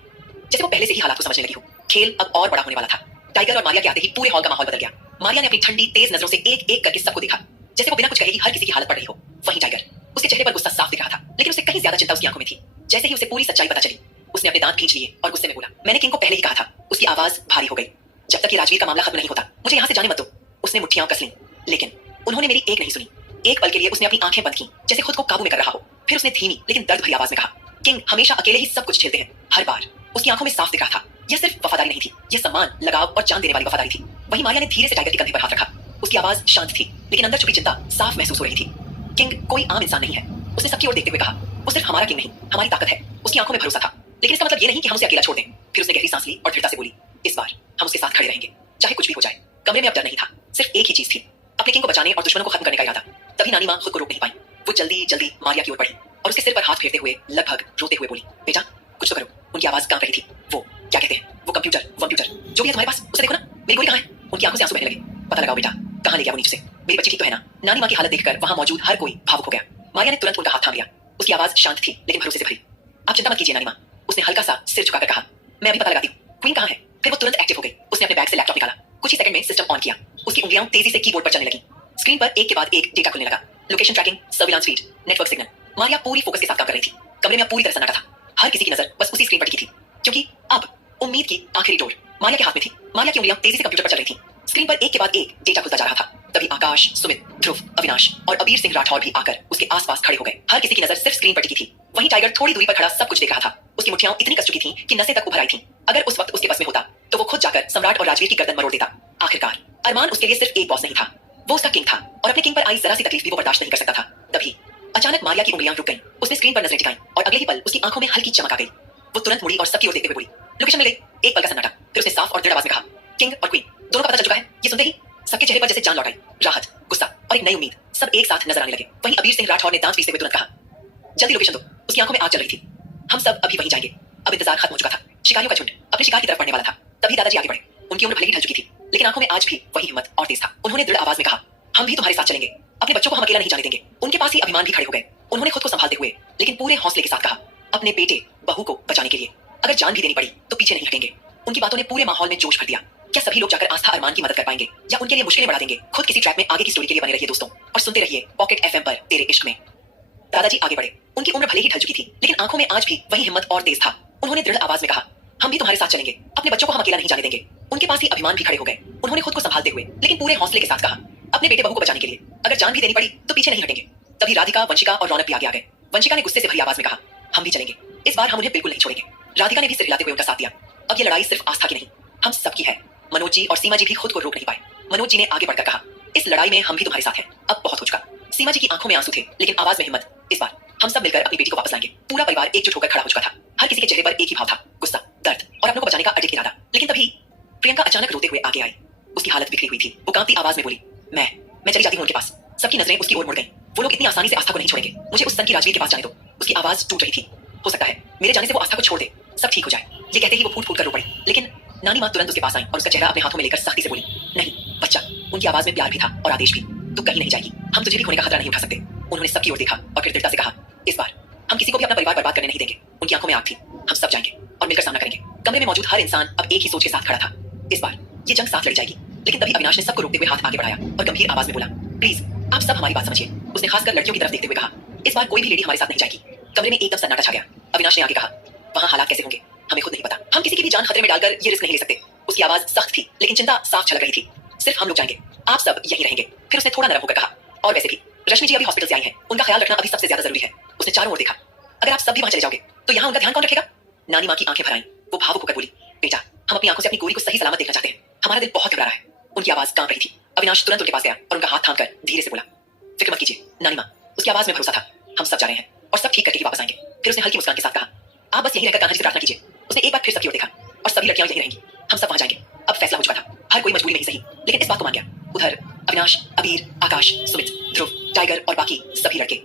जैसे वो पहले से ही हालात को समझने लगी हो। खेल अब और बड़ा होने वाला था। टाइगर और मारिया के आते ही पूरे हॉल का माहौल बदल गया। मारिया ने अपनी ठंडी तेज नजरों से एक एक करके सबको देखा, जैसे वो बिना कुछ कहे ही हर किसी की हालत पड़ रही हो। वहीं टाइगर, उसके चेहरे पर गुस्सा साफ दिख रहा था, लेकिन उससे कहीं ज्यादा चिंता उसकी आंखों में थी। जैसे ही उसे पूरी सच्चाई पता चली, उसने अपने दांत खींच लिए और गुस्से में बोला, मैंने किंग को पहले ही कहा था। उसकी आवाज भारी हो गई, जब तक ये राजवीर का मामला खत्म नहीं होता मुझे यहाँ से जाने मत दो। उसने मुट्ठियां कस लीं, लेकिन उन्होंने मेरी एक नहीं सुनी। एक पल के लिए उसने अपनी आंखें बंद की, जैसे खुद को काबू में कर रहा हो। फिर उसने धीमी लेकिन दर्द भरी आवाज में कहा, किंग हमेशा अकेले ही सब कुछ झेलते हैं, हर बार। उसकी आंखों में साफ दिख रहा था, यह सिर्फ वफादारी नहीं थी, यह सम्मान, लगाव और जान देने वाली वफादारी थी। वहीं मारिया ने धीरे से टाइगर के कंधे पर हाथ रखा। उसकी आवाज शांत थी, लेकिन अंदर छुपी चिंता साफ महसूस हो रही थी। किंग कोई आम इंसान नहीं है, उसने सबकी ओर देखते हुए कहा, वो सिर्फ हमारा किंग नहीं, हमारी ताकत है। उसकी आंखों में भरोसा था, लेकिन इसका मतलब ये नहीं कि हम उसे अकेला छोड़ दें। फिर उसने गहरी सांस ली और दृढ़ता से बोली, इस बार हम उसके साथ खड़े रहेंगे, चाहे कुछ भी हो जाए। कमरे में अब डर नहीं था, सिर्फ एक ही चीज थी, अपने किंग को बचाने और दुश्मनों को खत्म करने का इरादा। तभी नानी माँ खुद को रोक नहीं पाई। वो जल्दी जल्दी मारिया की ओर बढ़ी और उसके सिर पर हाथ फेरते हुए लगभग रोते हुए बोली, बेटा कुछ तो करो। उनकी आवाज कांप रही थी। वो क्या कहते हैं, वो कंप्यूटर जो भी है तुम्हारे पास, उसे देखो ना, मेरी गोली कहाँ है। उनकी आंखों से आंसू बहने लगे। पता लगाओ बेटा, कहाँ ले गया वो नीचे से, मेरी बच्ची ठीक तो है ना। नानी माँ की हालत देखकर वहां मौजूद हर कोई भावुक हो गया। मारिया ने तुरंत उनका हाथ थाम लिया। उसकी आवाज शांत थी लेकिन भरोसे से भरी। आप चिंता मत कीजिए नानी माँ, उसने हल्का सा सिर झुकाकर कहा, मैं अभी पता लगाती हूँ क्वीन कहाँ है। फिर वो तुरंत एक्टिव हो गई। उसने अपने बैग से लैपटॉप निकाला, कुछ ही सेकंड में सिस्टम ऑन किया। उसकी उंगलियां तेजी से कीबोर्ड पर चलने लगी। स्क्रीन पर एक के बाद एक डेटा खुलने लगा। Location tracking, surveillance feed, network signal. Maria पूरी फोकस के साथ काम कर रही थी। कमरे में पूरी तरह सन्नाटा था। हर किसी की नजर बस उसी स्क्रीन पर टिकी थी, क्योंकि अब उम्मीद की आखिरी डोर मारिया के हाथ में थी। मारिया की उंगलियां तेजी से कंप्यूटर पर चल रही थी। स्क्रीन पर एक के बाद एक डेटा खुलता जा रहा था। तभी आकाश, सुमित, ध्रुव, अविनाश और अबीर सिंह राठौर भी आकर उसके आसपास खड़े हो गए। हर किसी की नजर सिर्फ स्क्रीन पर टिकी थी। वहीं टाइगर थोड़ी दूरी पर खड़ा सब कुछ देख रहा था। उसकी मुट्ठियां इतनी कस चुकी थीं कि नसें तक उभर आई थीं। अगर उस वक्त उसके बस में होता तो वो खुद जाकर सम्राट और राजवीर की गर्दन मरोड़ देता। आखिरकार अरमान उसके लिए सिर्फ एक बॉस नहीं था, वो उसका किंग था और अपने किंग पर आई जरा सी तकलीफ भी वो बर्दाश्त नहीं कर सकता था। तभी अचानक मारिया की उंगलियां रुक गईं। उसने स्क्रीन पर नजरें टिकाईं और अगले ही पल उसकी आंखों में हल्की चमक आ गई। वो तुरंत मुड़ी और सबकी ओर देखते हुए बोली, लोकेशन मिल गई। एक पल का सन्नाटा, फिर उसने साफ और दृढ़ आवाज में कहा, किंग और क्वीन दोनों का पता चल चुका है। ये सुनते ही सबके चेहरे पर जैसे जान लौट आई। राहत, गुस्सा और एक नई उम्मीद सब एक साथ नजर आने लगे। वहीं अबीर सिंह राठौर ने दांत पीसते हुए तुरंत कहा, जल्दी लोकेशन दो। उसकी आंखों में आग चल रही थी। हम सब अभी वहीं जाएंगे। अब इंतजार खत्म हो चुका था। शिकारियों का झुंड अपने शिकार की तरफ बढ़ने वाला था। तभी दादाजी आगे बढ़े। उनकी उम्र भले ही ढल चुकी थी, लेकिन आंखों में आज भी वही हिम्मत और तेज था। उन्होंने दृढ़ आवाज में कहा, हम भी तुम्हारे साथ चलेंगे। अपने बच्चों को हम अकेला नहीं जाने देंगे। उनके पास ही अभिमान भी खड़े हो गए। उन्होंने खुद को संभालते हुए लेकिन पूरे हौसले के साथ कहा, अपने बेटे बहू को बचाने के लिए अगर जान भी देनी पड़ी तो पीछे नहीं हटेंगे। उनकी बातों ने पूरे माहौल में जोश भर दिया। क्या सभी लोग जाकर आस्था अरमान की मदद कर पाएंगे या उनके लिए मुश्किलें बढ़ा देंगे? खुद किसी ट्रैक में आगे की स्टोरी के लिए बने रहिए दोस्तों, और सुनते रहिए पॉकेट एफएम पर तेरे इश्क में। दादाजी आगे बढ़े। उनकी उम्र भले ही ढल चुकी थी, लेकिन आंखों में आज भी वही हिम्मत और तेज था। उन्होंने दृढ़ आवाज में कहा, हम भी तुम्हारे साथ चलेंगे। अपने बच्चों को हम अकेला नहीं जाने देंगे। उनके पास ही अभिमान भी खड़े हो गए। उन्होंने खुद को संभालते हुए लेकिन पूरे हौसले के साथ कहा, अपने बेटे बहू को बचाने के लिए अगर जान भी देनी पड़ी तो पीछे नहीं हटेंगे। तभी राधिका, वंशिका और रौनक भी आगे आ गए। वंशिका ने गुस्से से भरी आवाज में कहा, हम भी चलेंगे। इस बार हम उन्हें बिल्कुल नहीं छोड़ेंगे। राधिका ने भी सिर हिलाते हुए उनका साथ दिया। अब ये लड़ाई सिर्फ आस्था की नहीं, हम सबकी है। मनोज जी और सीमा जी भी खुद को रोक नहीं पाए। मनोज जी ने आगे बढ़कर कहा, इस लड़ाई में हम भी तुम्हारे साथ हैं। अब बहुत हो चुका। सीमा जी की आंखों में आंसू थे, लेकिन आवाज में हिम्मत। इस बार हम सब मिलकर अपनी बेटी को वापस लाएंगे। पूरा परिवार एकजुट होकर खड़ा हो चुका था। हर किसी के चेहरे पर एक ही भाव था, गुस्सा, दर्द और अपनों को बचाने का अडिग इरादा। लेकिन तभी प्रियंका अचानक रोते हुए आगे आई। उसकी हालत बिखरी हुई थी। वो कांपती आवाज में बोली, मैं चली जाती हूँ उनके पास। सबकी नजरें उसकी ओर मुड़ गईं। वो लोग इतनी आसानी से आस्था को नहीं छोड़ेंगे। मुझे उस सन की राजवीर के पास जाने दो। उसकी आवाज टूट रही थी। हो सकता है मेरे जाने से वो आस्था को छोड़ दे, सब ठीक हो जाए। ये कहते ही वो फूट फूट कर रो पड़ी। लेकिन नानी माँ तुरंत उसके पास आई और उसका चेहरा अपने हाथों में लेकर सख्ती से बोली, नहीं बच्चा। उनकी आवाज में प्यार भी था और आदेश भी। तू कहीं नहीं जाएगी, हम तुझे भी खोने का खतरा नहीं उठा सकते। उन्होंने सबकी ओर देखा और फिर दृढ़ता से कहा, इस बार हम किसी को भी अपना परिवार बर्बाद करने नहीं देंगे। उनकी आंखों में आग थी। हम सब जाएंगे और मिलकर सामना करेंगे। कमरे में मौजूद हर इंसान अब एक ही सोच के साथ खड़ा था, इस बार ये जंग साथ लड़ी जाएगी। लेकिन तभी अविनाश ने सबको रोकते हुए हाथ आगे बढ़ाया और गंभीर आवाज में बोला, प्लीज आप सब हमारी बात समझिए। उसने खासकर लड़कियों की तरफ देखते हुए कहा, इस बार कोई भी लेडी हमारे साथ नहीं जाएगी। कमरे में एकदम सन्नाटा छा गया। अविनाश ने आगे कहा, वहां हालात कैसे होंगे हमें खुद नहीं पता। हम किसी की भी जान खतरे में डालकर ये रिस्क नहीं ले सकते। उसकी आवाज सख्त थी, लेकिन चिंता साफ झलक रही थी। सिर्फ हम लोग जाएंगे, आप सब यहीं रहेंगे। फिर उसने थोड़ा नरम होकर कहा, और वैसे भी रश्मि जी अभी हॉस्पिटल से आई हैं, उनका ख्याल रखना अभी सबसे ज्यादा जरूरी है। उसने चारों ओर देखा, अगर आप सब भी वहां चले जाओगे तो यहाँ उनका ध्यान कौन रखेगा? नानी माँ की आंखें भर आईं। वो भावुक होकर बोली, बेटा हम अपनी आंखों से अपनी गोरी को सही सलामत देखना चाहते हैं। हमारा दिल बहुत घबरा रहा है। उनकी आवाज कांप रही थी। अविनाश तुरंत उनके पास गया और उनका हाथ थामकर धीरे से बोला, फिक्र मत कीजिए नानी माँ। उसकी आवाज में भरोसा था, हम सब जा रहे हैं और सब ठीक करके ही वापस आएंगे। फिर उसने हल्की मुस्कान के साथ कहा, आप बस यहीं रहकर कान्हा जी से प्रार्थना कीजिए। उसने एक बार फिर सबकी ओर देखा और सभी लड़कियां यहीं रहेंगी। हम सब वहां जाएंगे। अब फैसला हो चुका था। हर कोई मजबूरी में ही सही, लेकिन इस बात को मान गया। उधर अविनाश, अबीर, आकाश, सुमित, ध्रुव, टाइगर और बाकी सभी लड़के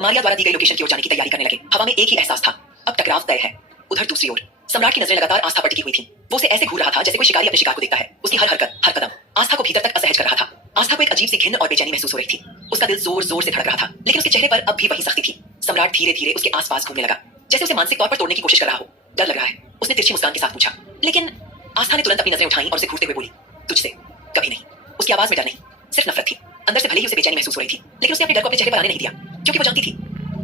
मारिया द्वारा दी गई लोकेशन की ओर जाने की तैयारी करने लगे। हवा में एक ही एहसास था, अब टकराव तय है। उधर दूसरी ओर सम्राट की नजरें लगातार आस्था पर टिकी हुई थी। वो उसे ऐसे घूर रहा था जैसे कोई शिकारी अपने शिकार को देखता है। उसकी हर हरकत, हर कदम आस्था को भीतर तक असहज कर रहा था। आस्था को एक अजीब सी घिन और बेचैनी महसूस हो रही थी। उसका दिल जोर जोर से धड़क रहा था, लेकिन उसके चेहरे पर अब भी वही सख्ती थी। सम्राट धीरे धीरे उसके आसपास घूमने लगा, जैसे उसे मानसिक तौर पर तोड़ने की कोशिश कर रहा हो। डर लग रहा है, उसने तिरछी मुस्कान के साथ पूछा। लेकिन आस्था ने तुरंत अपनी नजरें उठाई और उसे घूरते हुए बोली, तुझसे कभी नहीं। उसकी आवाज में डर नहीं, सिर्फ नफरत थी। अंदर से भले ही उसे बेचैनी महसूस हो रही थी, लेकिन उसने अपने डर को अपने चेहरे पर आने नहीं दिया, क्योंकि वो जानती थी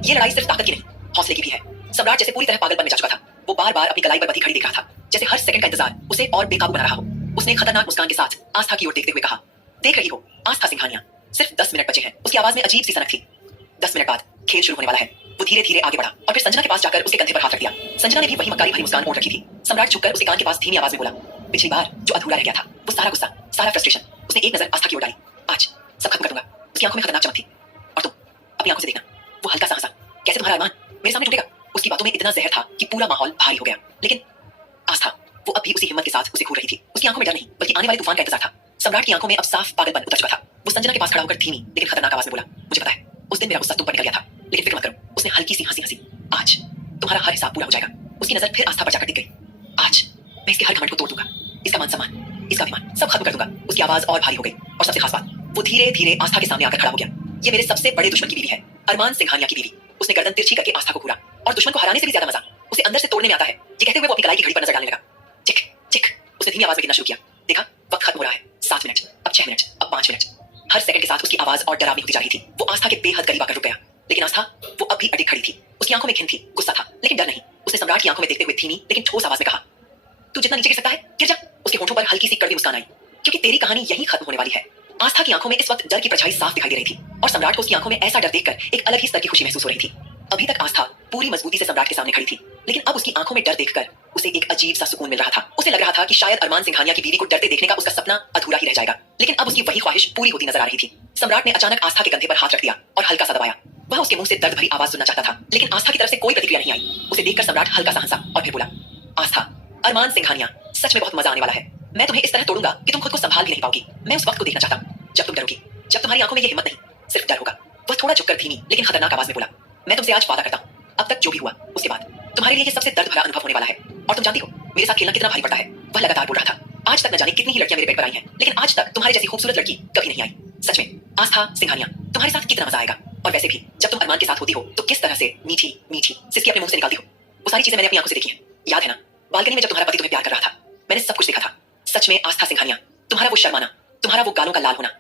ये लड़ाई सिर्फ ताकत की नहीं, हौसले की भी है। सम्राट जैसे पूरी तरह पागलपन में जा चुका था। वो बार बार अपनी कलाई पर बंधी खड़ी देख रहा था, जैसे हर सेकंड का इंतजार उसे और बेकाबू बना रहा हो। उसने खतरनाक मुस्कान के साथ आस्था की ओर देखते हुए कहा, देख रही हो आस्था सिंघानिया, सिर्फ 10 मिनट बचे हैं। उसकी आवाज में अजीब सी सनक थी। 10 मिनट बाद खेल शुरू होने वाला है। वो धीरे धीरे आगे बढ़ा और फिर संजना के पास जाकर उसके कंधे पर हाथ रख दिया। संजना ने भी वही मक्कारी भरी मुस्कान ओढ़ रखी थी। सम्राट झुककर उसके कान के पास धीमी आवाज में बोला, पिछली बार जो अधूरा रह गया था, वो सारा गुस्सा, सारा फ्रस्ट्रेशन, उसने एक नजर आस्था की ओर डाली। आज सब खत्म कर दूंगा। उसकी आंखों में खतरनाक चमक थी। और तुम अपनी आंखों से देखना। वो हल्का सा हंसा, कैसे तुम्हारा अरमान? मेरे सामने टूटेगा। उसकी बातों में इतना जहर था कि पूरा माहौल भारी हो गया। लेकिन आस्था, वो अब भी उसी हिम्मत के साथ उसे घूर रही थी। उसकी आंखों में डर नहीं बल्कि आने वाले तूफान का इंतजार था। सम्राट की आंखों में अब साफ पागलपन उतर चुका था। वो संजना के पास खड़ा होकर धीमी लेकिन खतरनाक आवाज में बोला, मुझे पता है उस दिन मेरा गुस्सा तुम पर निकल गया था, लेकिन फिक्र मत करो। उसने हल्की सी हंसी हंसी, आज तुम्हारा हर हिसाब पूरा हो जाएगा। उसकी नजर फिर आस्था पर जाकर टिक गई। आज मैं इसके हर घमंड को तोड़ दूंगा, इसका मान सम्मान, इसका अभिमान सब खत्म कर दूंगा। उसकी आवाज और भारी हो गई और सबसे खास बात, वो धीरे धीरे आस्था के सामने आकर खड़ा हो गया। ये मेरे सबसे बड़े दुश्मन की बीवी है, अरमान सिंघानिया की बीवी। उसने गर्दन तिरछी करके आस्था को घूरा और दुश्मन को हराने से भी ज्यादा मजा उसे अंदर से तोड़ने में आता है। ये कहते हुए वो अपनी कलाई की घड़ी पर नजर डालने लगा। चिक चिक, उसने धीमी आवाज में गिनना शुरू किया। देखा, वक्त खत्म हो रहा है। 7 मिनट, अब 6 मिनट, अब 5 मिनट। हर सेकंड के साथ उसकी आवाज और डरावनी होती जा रही थी। वो आस्था के बेहद करीब आकर रुक गया। लेकिन आस्था, वो अब भी अडिग खड़ी थी। उसकी आंखों में घिन थी, गुस्सा था, लेकिन डर नहीं। उसने सम्राट की आंखों में देखते हुए धीमी लेकिन ठोस आवाज में कहा, तू जितना नीचे गिर सकता है गिर जा। उसके होठों पर हल्की सी कड़वी मुस्कान आई, क्योंकि तेरी कहानी यहीं खत्म होने वाली है। आस्था की आंखों में इस वक्त डर की परछाई साफ दिखाई दे रही थी और सम्राट को उसकी आंखों में ऐसा डर देखकर एक अलग ही स्तर की खुशी महसूस हो रही थी। अभी तक आस्था पूरी मजबूती से सम्राट के सामने खड़ी थी, लेकिन अब उसकी आंखों में डर देखकर उसे एक अजीब सा सुकून मिल रहा था। उसे लग रहा था कि शायद अरमान सिंघानिया की बीवी को डरते देखने का उसका सपना अधूरा ही रह जाएगा। लेकिन अब उसकी वही ख्वाहिश पूरी होती नजर आ रही थी। सम्राट ने अचानक आस्था के कंधे पर हाथ रख दिया और हल्का सा दबाया। वह उसके मुंह से दर्द भरी आवाज सुनना चाहता था, लेकिन आस्था की तरफ से कोई प्रतिक्रिया नहीं आई। उसे देखकर सम्राट हल्का सा हंसा और फिर बोला, आस्था, अरमान सिंघानिया, सच में बहुत मजा आने वाला है। मैं तुम्हें इस तरह तोड़ूंगा कि तुम खुद को संभाल भी नहीं पाओगी। मैं उस वक्त को देखना चाहता हूँ जब तुम डरोगी, जब तुम्हारी आंखों में ये हिम्मत नहीं, सिर्फ डर होगा। वह थोड़ा झुककर धीमी लेकिन खतरनाक आवाज में बोला, मैं तुमसे आज वादा करता हूँ, अब तक जो भी हुआ उसके बाद तुम्हारे लिए ये सबसे दर्द भरा अनुभव होने वाला है। और तुम जानती हो मेरे साथ खेलना कितना भारी पड़ता है। वह लगातार बोल रहा था। आज तक न जाने कितनी ही लड़कियां मेरे पेट पर आई हैं, लेकिन आज तक तुम्हारे जैसी खूबसूरत लड़की कभी नहीं आई। सच में आस्था सिंघानिया, तुम्हारे साथ कितना मजा आएगा। और वैसे भी जब तुम अरमान के साथ होती हो तो किस तरह से मीठी मीठी सिसकी अपने मुंह से निकालती हो, वो सारी चीजें मैंने अपनी आंखों से देखी हैं। याद है ना, बालकनी में जब तुम्हारा पति तुम्हें प्यार कर रहा था, मैंने सब कुछ देखा था। सच में आस्था सिंघानिया, तुम्हारा वो शर्माना, तुम्हारा वो गालों का लाल होना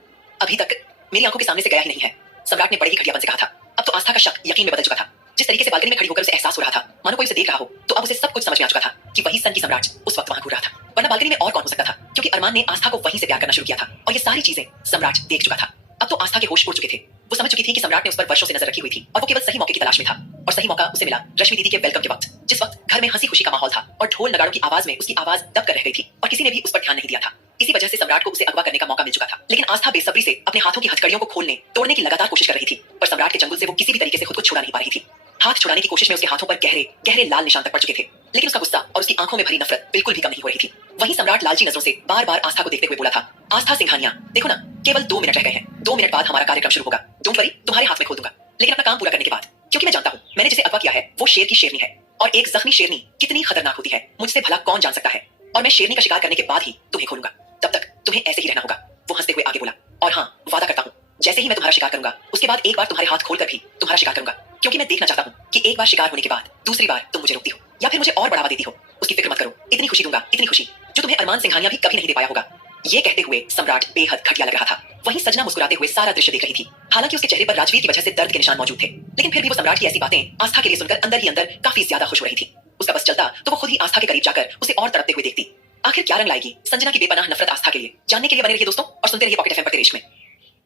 अभी तक मेरी आंखों के सामने से गया ही नहीं है। सम्राट ने बड़े ही घटियापन से कहा था। अब तो आस्था का शक यकीन में बदल चुका था। जिस तरीके से बालकनी में खड़ी होकर उसे एहसास हो रहा था मानो कोई उसे देख रहा हो, तो अब उसे सब कुछ समझ में आ चुका था कि वही सन की सम्राट उस वक्त वहां घूर रहा था। वरना बालकनी में और कौन हो सकता था, क्योंकि अरमान ने आस्था को वहीं से प्यार करना शुरू किया था और ये सारी चीजें सम्राट देख चुका था। अब तो आस्था के होश उड़ चुके थे। वो समझ चुकी थी कि सम्राट ने उस पर वर्षों से नजर रखी हुई थी और वो केवल सही मौके की तलाश में था। और सही मौका उसे मिला रश्मि दीदी के वेलकम के वक्त, जिस वक्त घर में हंसी खुशी का माहौल था और ढोल नगाड़ों की आवाज में उसकी आवाज दब कर रह गई थी और किसी ने भी उस पर ध्यान नहीं दिया था। इसी वजह से सम्राट को उसे अगवा करने का मौका मिल चुका था। लेकिन आस्था बेसब्री से अपने हाथों की हथकड़ियों को खोलने तोड़ने की लगातार कोशिश कर रही थी, पर सम्राट के चंगुल से वो किसी भी तरीके से खुद को छुड़ा नहीं पा रही थी। हाथ छुड़ाने की कोशिश में उसके हाथों पर गहरे गहरे लाल निशान तक पड़ चुके थे, लेकिन उसका गुस्सा और उसकी आंखों में भरी नफरत बिल्कुल भी कम नहीं हो रही थी। वहीं सम्राट लालची नजरों से बार बार आस्था को देखते हुए बोला था, आस्था सिंघानिया, देखो ना, केवल 2 मिनट रह गए हैं। 2 मिनट बाद हमारा कार्यक्रम शुरू होगा। डोंट वरी, तुम्हारे हाथ में खोल दूंगा, लेकिन अपना काम पूरा करने के बाद, क्योंकि मैं जानता हूँ मैंने जिसे अगवा किया है वो शेर की शेरनी है और एक जख्मी शेरनी कितनी खतरनाक होती है मुझसे भला कौन जान सकता है। और मैं शेरनी का शिकार करने के बाद ही तुम्हें खोलूंगा, तब तक तुम्हें ऐसे ही रहना होगा। वो हंसते हुए आगे बोला, और हाँ, वादा करता हूँ जैसे ही मैं तुम्हारा शिकार करूंगा उसके बाद एक बार तुम्हारे हाथ खोलकर भी तुम्हारा शिकार करूंगा, क्योंकि मैं देखना चाहता हूँ कि एक बार शिकार होने के बाद दूसरी बार तुम मुझे रोकती हो या फिर मुझे और बढ़ावा देती हो। उसकी फिक्र मत करो, इतनी खुशी दूंगा, इतनी खुशी जो तुम्हें अरमान सिंघानिया भी कभी नहीं दे पाया होगा। ये कहते हुए सम्राट बेहद घटिया लग रहा था। वहीं सजना मुस्कुराते हुए सारा दृश्य देख रही थी। हालांकि उसके चेहरे पर राजवीर की वजह से दर्द के निशान मौजूद थे, लेकिन फिर भी वो सम्राट की ऐसी बातें आस्था के लिए सुनकर अंदर ही अंदर काफी ज्यादा खुश हो रही थी। उसका बस चलता तो वो खुद ही आस्था के करीब जाकर उसे और तड़पते हुए देखती। आखिर क्या रंग लाएगी संजना की बेपनाह नफरत आस्था के लिए? जानने के लिए बने रहिए दोस्तों और सुनते रहिए पॉकेट एफएम पर देश में।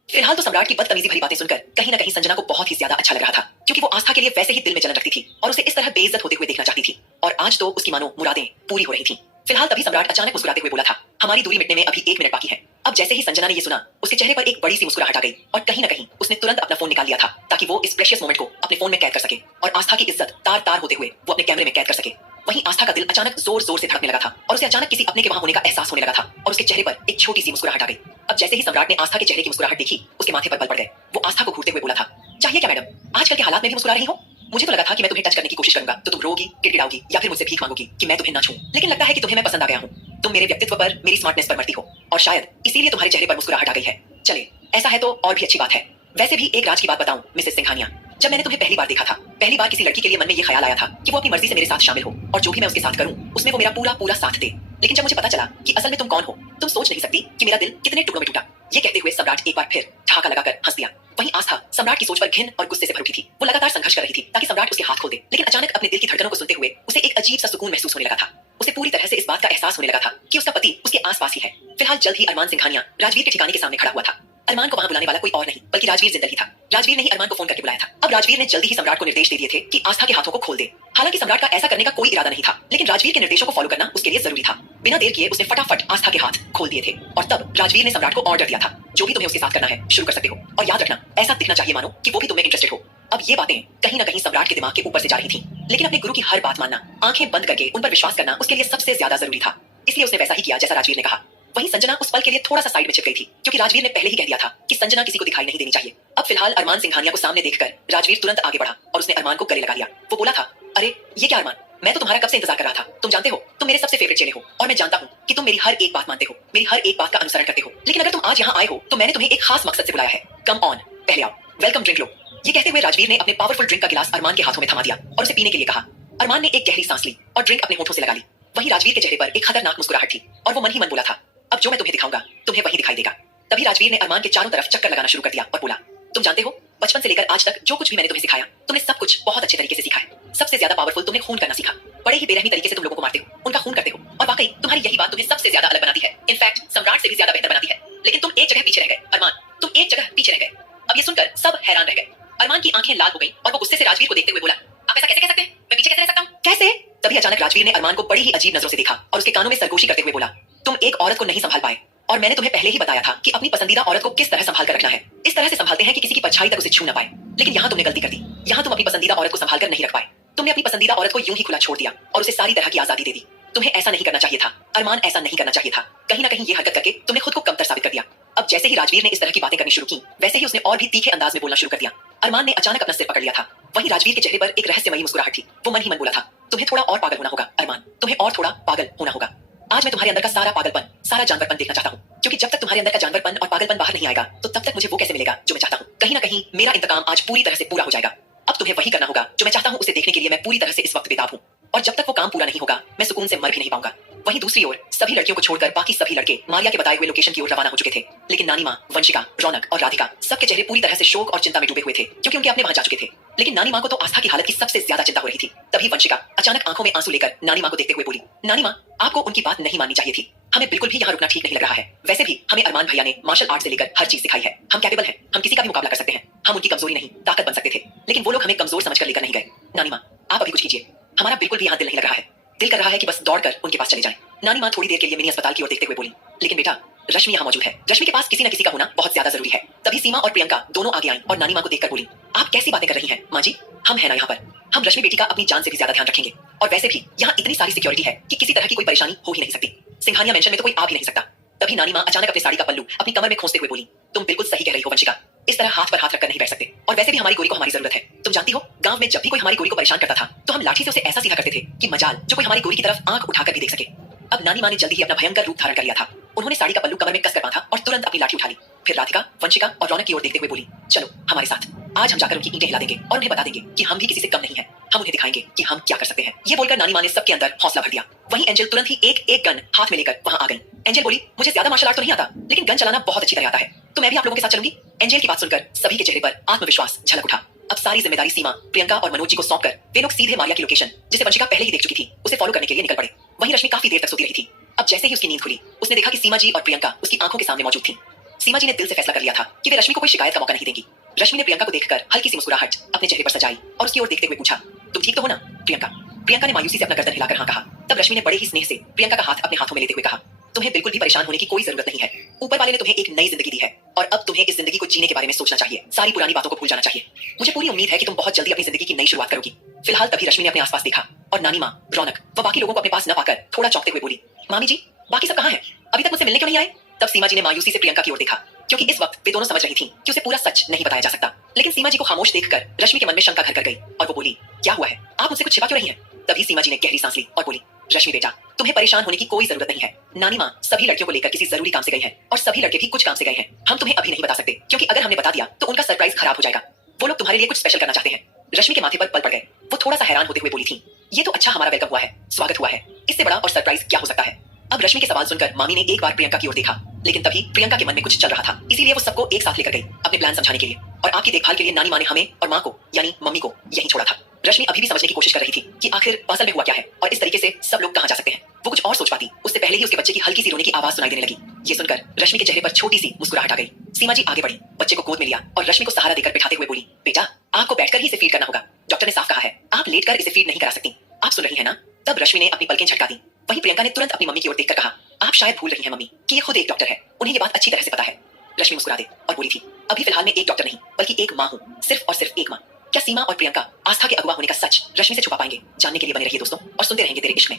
फिलहाल तो सम्राट की बदतमीजी भरी बातें सुनकर कहीं ना कहीं संजना को बहुत ही ज्यादा अच्छा लग रहा था, क्योंकि वो आस्था के लिए वैसे ही दिल में जलन रखती थी और उसे इस तरह बेइज्जत होते हुए देखना चाहती थी। और आज तो उसकी मानो मुरादें पूरी हो रही थी। फिलहाल तभी सम्राट अचानक मुस्कुराते हुए बोला था, हमारी दूरी मिटने में अभी 1 मिनट बाकी है। अब जैसे ही संजना ने ये सुना, उसके चेहरे पर एक बड़ी सी मुस्कुराहट आ गई और कहीं ना कहीं उसने तुरंत अपना फोन निकाल लिया था ताकि वो इस प्रेशियस मोमेंट को अपने फोन में कैद कर सके और आस्था की इज्जत तार तार होते हुए वो अपने कैमरे में कैद कर सके। वहीं आस्था का दिल अचानक जोर जोर से धड़कने लगा था और उसे अचानक किसी अपने के वहां होने का एहसास होने लगा था और उसके चेहरे पर एक छोटी सी मुस्कुराहट आ गई। अब जैसे ही सम्राट ने आस्था के चेहरे की मुस्कुराहट देखी, उसके माथे पर बल पड़ गए। वो आस्था को घूरते हुए बोला था, चाहिए क्या मैडम, आजकल के हालात में भी मुस्कुरा रही हो? मुझे तो लगा था कि मैं तुम्हें टच करने की कोशिश करूंगा तो तुम रोगी, गिड़गिड़ाओगी या फिर मुझसे भीख मांगोगी कि मैं तुम्हें ना छूं, लेकिन लगता है कि तुम्हें मैं पसंद आ गया हूं। तुम मेरे व्यक्तित्व पर, मेरी स्मार्टनेस पर मरती हो और शायद इसीलिए तुम्हारे चेहरे पर मुस्कुराहट आ गई है। चले, ऐसा है तो और भी अच्छी बात है। वैसे भी एक राज की बात बताऊं मिसेस सिंघानिया, जब मैंने तुम्हें पहली बार देखा था, पहली बार किसी लड़की के लिए मन में ये ख्याल आया था कि वो अपनी मर्जी से मेरे साथ शामिल हो और जो भी मैं उसके साथ करूं उसमें वो मेरा पूरा पूरा साथ दे। लेकिन जब मुझे पता चला कि असल में तुम कौन हो, तुम सोच नहीं सकती कि मेरा दिल कितने टुकड़ों में टूटा। ये कहते हुए सम्राट एक बार फिर ठहाका लगाकर हंस दिया। वहीं आस्था सम्राट की सोच पर घिन और गुस्से से भर उठी थी। वो लगातार संघर्ष कर रही थी ताकि सम्राट उसके हाथ खोल दे, लेकिन अचानक अपने दिल की धड़कनों को सुनते हुए उसे एक अजीब सा सुकून महसूस होने लगा था। उसे पूरी तरह से इस बात का एहसास होने लगा था कि उसका पति उसके आसपास ही है। फिलहाल जल्द ही अरमान सिंघानिया राजवीर के ठिकाने के सामने खड़ा हुआ था। अरमान को वहां बुलाने वाला कोई और नहीं बल्कि राजवीर जिंदल ही था। राजवीर ने ही अरमान को फोन करके बुलाया था। अब राजवीर ने जल्दी ही सम्राट को निर्देश दे दिए थे कि आस्था के हाथों को खोल दे। हालांकि सम्राट का ऐसा करने का कोई इरादा नहीं था, लेकिन राजवीर के निर्देशों को फॉलो करना उसके लिए जरूरी था। था। बिना देर किए उसने फटाफट आस्था के हाथ खोल दिए थे और तब राजवीर ने सम्राट को ऑर्डर दिया था, जो भी तुम्हें उसके साथ करना है शुरू कर सकते हो, और याद रखना ऐसा दिखना चाहिए मानो कि वो भी तुम्हें इंटरेस्टेड हो। अब ये बातें कहीं ना कहीं सम्राट के दिमाग के ऊपर से जा रही थी, लेकिन अपने गुरु की हर बात मानना, आंखें बंद करके उन पर विश्वास करना उसके लिए सबसे ज्यादा जरूरी था। इसलिए उसने वैसा ही किया जैसा राजवीर ने कहा। वहीं संजना उस पल के लिए थोड़ा सा साइड में छिप गई थी, क्योंकि राजवीर ने पहले ही कह दिया था कि संजना किसी को दिखाई नहीं देनी चाहिए। अब फिलहाल अरमान सिंघानिया को सामने देखकर राजवीर तुरंत आगे बढ़ा और उसने अरमान को गले लगा लिया। वो बोला था, अरे ये क्या अरमान, मैं तो तुम्हारा कब से इंतजार कर रहा था। तुम जानते हो तुम मेरे सबसे फेवरेट चेले हो और मैं जानता हूँ कि तुम मेरी हर एक बात मानते हो, मेरी हर एक बात का अनुसरण करते हो। लेकिन अगर तुम आज यहाँ आए हो तो मैंने तुम्हें एक खास मकसद से बुलाया है। कम ऑन, पहले आओ, वेलकम, ड्रिंक लो। ये कहते हुए राजवीर ने अपने पावरफुल ड्रिंक का गिलास अरमान के हाथों में थमा दिया और उसे पीने के लिए कहा। अरमान ने एक गहरी सांस ली और ड्रिंक अपने होठों से लगा ली। वहीं राजवीर के चेहरे पर एक खतरनाक मुस्कुराहट थी और वो मन ही मन बोला था, अब जो मैं तुम्हें दिखाऊंगा तुम्हें वही दिखाई देगा। तभी राजवीर ने अरमान के चारों तरफ चक्कर लगाना शुरू कर दिया और बोला, तुम जानते हो बचपन से लेकर आज तक जो कुछ भी मैंने तुम्हें सिखाया, तुमने सब कुछ बहुत अच्छे तरीके से सीखा है। सबसे ज्यादा पावरफुल तुमने खून करना सीखा। बड़े ही बेरहमी तरीके से तुम लोगों को मारते हो, उनका खून करते हो, और वाकई तुम्हारी यही बात तुम्हें सबसे ज्यादा अलग बनाती है, इनफैक्ट सम्राट से भी ज्यादा बेहतर बनाती है। लेकिन तुम एक जगह पीछे रह गए अरमान, तुम एक जगह पीछे रह गए। अब ये सुनकर सब हैरान रह गए। अरमान की आंखें लाल हो गईं और वो गुस्से से राजवीर को देखते हुए बोला, आप ऐसा कैसे कह सकते हैं, मैं पीछे कैसे रह सकता हूँ, कैसे? तभी अचानक राजवीर ने अरमान को बड़ी ही अजीब नजरों से देखा और उसके कानों में सरगोशी करते हुए बोला, तुम एक औरत को नहीं संभाल पाए और मैंने तुम्हें पहले ही बताया था कि अपनी पसंदीदा औरत को किस तरह संभाल कर रखना है। इस तरह से संभालते हैं कि किसी की परछाई तक उसे छू ना पाए। लेकिन यहाँ तुमने गलती कर दी। यहाँ तुम अपनी पसंदीदा औरत को संभाल कर नहीं रख पाए। तुमने अपनी पसंदीदा औरत को यूं ही खुला छोड़ दिया और उसे सारी तरह की आजादी दे दी। तुम्हें ऐसा नहीं करना चाहिए था अरमान, ऐसा नहीं करना चाहिए था। कहीं ना कहीं ये हरकत करके तुमने खुद को कमतर साबित कर दिया। अब जैसे ही राजवीर ने इस तरह की बातें करनी शुरू की, वैसे ही उसने और भी तीखे अंदाज में बोलना शुरू कर दिया। अरमान ने अचानक अपना सिर पकड़ लिया था। वहीं राजवीर के चेहरे पर एक रहस्यमयी मुस्कुराहट थी। वो मन ही मन बोला था, तुम्हें थोड़ा और पागल होना होगा अरमान, तुम्हें और थोड़ा पागल होना होगा। आज मैं तुम्हारे अंदर का सारा पागलपन, सारा जानवरपन देखना चाहता हूँ, क्योंकि जब तक तुम्हारे अंदर का जानवरपन और पागलपन बाहर नहीं आएगा तो तब तक मुझे वो कैसे मिलेगा जो मैं चाहता हूँ। कहीं ना कहीं मेरा इंतकाम आज पूरी तरह से पूरा हो जाएगा। अब तुम्हें वही करना होगा जो मैं चाहता हूँ, उसे देखने के लिए मैं पूरी तरह से इस वक्त बेताब हूँ, और जब तक वो काम पूरा नहीं होगा मैं सुकून से मर भी नहीं पाऊंगा। वहीं दूसरी ओर सभी लड़कियों को छोड़कर बाकी सभी लड़के मारिया के बताए हुए लोकेशन की ओर रवाना हो चुके थे। लेकिन नानी माँ, वंशिका, रौनक और राधिका सबके चेहरे पूरी तरह से शोक और चिंता में डूबे हुए थे, क्योंकि उनके अपने वहां जा चुके थे। लेकिन नानी माँ को तो आस्था की हालत की सबसे ज्यादा चिंता हो रही थी। तभी वंशिका अचानक आंखों में आंसू लेकर नानी माँ को देखते हुए बोली, नानी माँ, आपको उनकी बात नहीं माननी चाहिए थी। हमें बिल्कुल भी यहाँ रुकना ठीक नहीं लग रहा है। वैसे भी हमें अरमान भैया ने मार्शल आर्ट से लेकर हर चीज सिखाई है। हम कैपेबल हैं, हम किसी का भी मुकाबला कर सकते हैं। हम उनकी कमजोरी नहीं ताकत बन सकते थे, लेकिन वो लोग हमें कमजोर समझकर लेकर नहीं गए। नानी माँ, आप अभी कुछ कीजिए, हमारा बिल्कुल भी यहाँ दिल नहीं लग रहा है। दिल कर रहा है कि बस दौड़कर उनके पास चले जाएं। नानी माँ थोड़ी देर के लिए मिनी अस्पताल की ओर देखते हुए बोली, लेकिन बेटा, रश्मि यहाँ मौजूद है। रश्मि के पास किसी न किसी का होना बहुत ज्यादा जरूरी है। तभी सीमा और प्रियंका दोनों आगे आईं और नानी माँ को देखकर बोली, आप कैसी बातें कर रही हैं माँ जी, हम है ना यहाँ पर। हम रश्मि बेटी का अपनी जान से भी ज्यादा ध्यान रखेंगे, और वैसे भी यहाँ इतनी सारी सिक्योरिटी है कि किसी तरह की कोई परेशानी हो ही नहीं सकती। सिंघानिया मेंशन में तो कोई आ भी नहीं सकता। तभी नानी माँ अचानक अपनी साड़ी का पल्लू अपनी कमर में खोसते हुए बोली, तुम बिल्कुल सही कह रही हो वंशिका, इस तरह हाथ पर हाथ रखकर नहीं बैठ सकते, और वैसे भी हमारी गोरी को हमारी जरूरत है। तुम जानती हो, गांव में जब भी कोई हमारी गोरी को परेशान करता था तो हम लाठी से उसे ऐसा सीधा करते थे कि मजाल जो कोई हमारी गोरी की तरफ आंख उठाकर भी देख सके। अब नानी माँ ने जल्दी ही अपना भयंकर रूप धारण कर लिया था। उन्होंने साड़ी का पल्लू कमर में कसकर बांधा और तुरंत अपनी लाठी उठा ली। फिर राधिका, वंशिका और रौनक की ओर देखते हुए बोली, चलो हमारे साथ, आज हम जाकर उनकी ईंटें हिला देंगे और उन्हें बता देंगे कि हम भी किसी से कम नहीं हैं। हम उन्हें दिखाएंगे कि हम क्या कर सकते हैं। ये बोलकर नानी माँ ने सबके अंदर हौसला भर दिया। वहीं एंजल तुरंत ही एक एक गन हाथ में लेकर वहां आ गई। एंजल बोली, मुझे ज्यादा मार्शल आर्ट तो नहीं आता, लेकिन गन चलाना बहुत अच्छी तरह आता है, तो मैं भी आप लोगों के साथ चलूंगी। एंजल की बात सुनकर सभी के चेहरे पर आत्मविश्वास झलक उठा। अब सारी जिम्मेदारी सीमा, प्रियंका और मनोज जी को सौंपकर वे लोग सीधे मारिया की लोकेशन, जिसे वंशिका पहले ही देख चुकी थी, उसे फॉलो करने के लिए निकल पड़े। वहीं रश्मि काफी देर तक सोती रही थी। अब जैसे ही उसकी नींद खुली, उसने देखा कि सीमा जी और प्रियंका उसकी आंखों के सामने मौजूद थी। सीमा जी ने दिल से फैसला कर लिया था कि वे रश्मि को कोई शिकायत का मौका नहीं देंगी। रश्मि ने प्रियंका को देखकर हल्की सी मुस्कुराहट अपने चेहरे पर सजाई और उसकी ओर देखते हुए पूछा, तुम ठीक तो हो ना प्रियंका? प्रियंका ने मायूसी से अपना गर्दन हिलाकर हाँ कहा। तब रश्मि ने बड़े ही स्नेह से प्रियंका का हाथ अपने हाथों में लेते हुए कहा, तुम्हें बिल्कुल भी परेशान होने की कोई जरूरत नहीं है। ऊपर वाले ने तुम्हें एक नई जिंदगी दी है और अब तुम्हें इस जिंदगी को जीने के बारे में सोचना चाहिए। सारी पुरानी बातों को भूल जाना चाहिए। मुझे पूरी उम्मीद है कि तुम बहुत जल्दी अपनी जिंदगी की नई शुरुआत करोगी। फिलहाल तभी रश्मि ने अपने आसपास देखा और नानी माँ, रौनक व बाकी लोगों को अपने पास न पाकर थोड़ा चौंकते हुए बोली, मामी जी, बाकी सब कहाँ हैं? अभी तक मुझसे मिलने क्यों नहीं आए? तब सीमा जी ने मायूसी से प्रियंका की ओर देखा, क्योंकि इस वक्त वे दोनों समझ रही थीं कि उसे पूरा सच नहीं बताया जा सकता। लेकिन सीमा जी को खामोश देखकर रश्मि के मन में शंका घर कर गई और वो बोली, क्या हुआ है? आप मुझसे कुछ छिपा क्यों रही हैं? तभी सीमा जी ने गहरी सांस ली और बोली, रश्मि बेटा, तुम्हें परेशान होने की कोई जरूरत नहीं है। नानी माँ सभी लड़कियों को लेकर किसी जरूरी काम से गई हैं और सभी लड़के भी कुछ काम से गए हैं। हम तुम्हें अभी नहीं बता सकते, क्योंकि अगर हमने बता दिया तो उनका सरप्राइज खराब हो जाएगा। वो लोग तुम्हारे लिए कुछ स्पेशल करना चाहते हैं। रश्मि के माथे पर पल पड़ गए। वो थोड़ा सा हैरान होते हुए बोली थी, ये तो अच्छा हमारा वेलकम हुआ है, स्वागत हुआ है, इससे बड़ा और सरप्राइज क्या हो सकता है? अब रश्मि के सवाल सुनकर मामी ने एक बार प्रियंका की ओर देखा, लेकिन तभी प्रियंका के मन में कुछ चल रहा था, इसीलिए वो सबको एक साथ लेकर गई अपने प्लान समझाने के लिए। और आपकी देखभाल के लिए नानी माँ ने हमें और माँ को यानी मम्मी को यहीं छोड़ा था। रश्मि अभी भी समझने की कोशिश कर रही थी कि आखिर असल में हुआ क्या है और इस तरीके से सब लोग कहाँ जा सकते हैं। वो कुछ और सोच पाती उससे पहले ही उसके बच्चे की हल्की सी रोने की आवाज सुनाई देने लगी। ये सुनकर रश्मि के चेहरे पर छोटी सी मुस्कुराहट आ गई। सीमा जी आगे बढ़ी, बच्चे को गोद में लिया और रश्मि को सहारा देकर बिठाते हुए बोली, बेटा, आपको बैठकर ही इसे फीड करना होगा। डॉक्टर ने साफ कहा है, आप लेटकर इसे फीड नहीं करा सकती। आप सुन रही है ना? तब रश्मि ने अपनी पलकें झटका दी। वहीं प्रियंका ने तुरंत अपनी मम्मी की ओर देखकर कहा, आप शायद भूल रही हैं मम्मी कि ये खुद एक डॉक्टर है, उन्हें ये बात अच्छी तरह से पता है। रश्मि मुस्कुरा दे और बोली थी, अभी फिलहाल मैं एक डॉक्टर नहीं बल्कि एक माँ हूँ, सिर्फ और सिर्फ एक माँ। क्या सीमा और प्रियंका आस्था के अगवा होने का सच रश्मि से छुपा पाएंगे? जानने के लिए बने रहिए दोस्तों और सुनते रहेंगे तेरे इश्क में।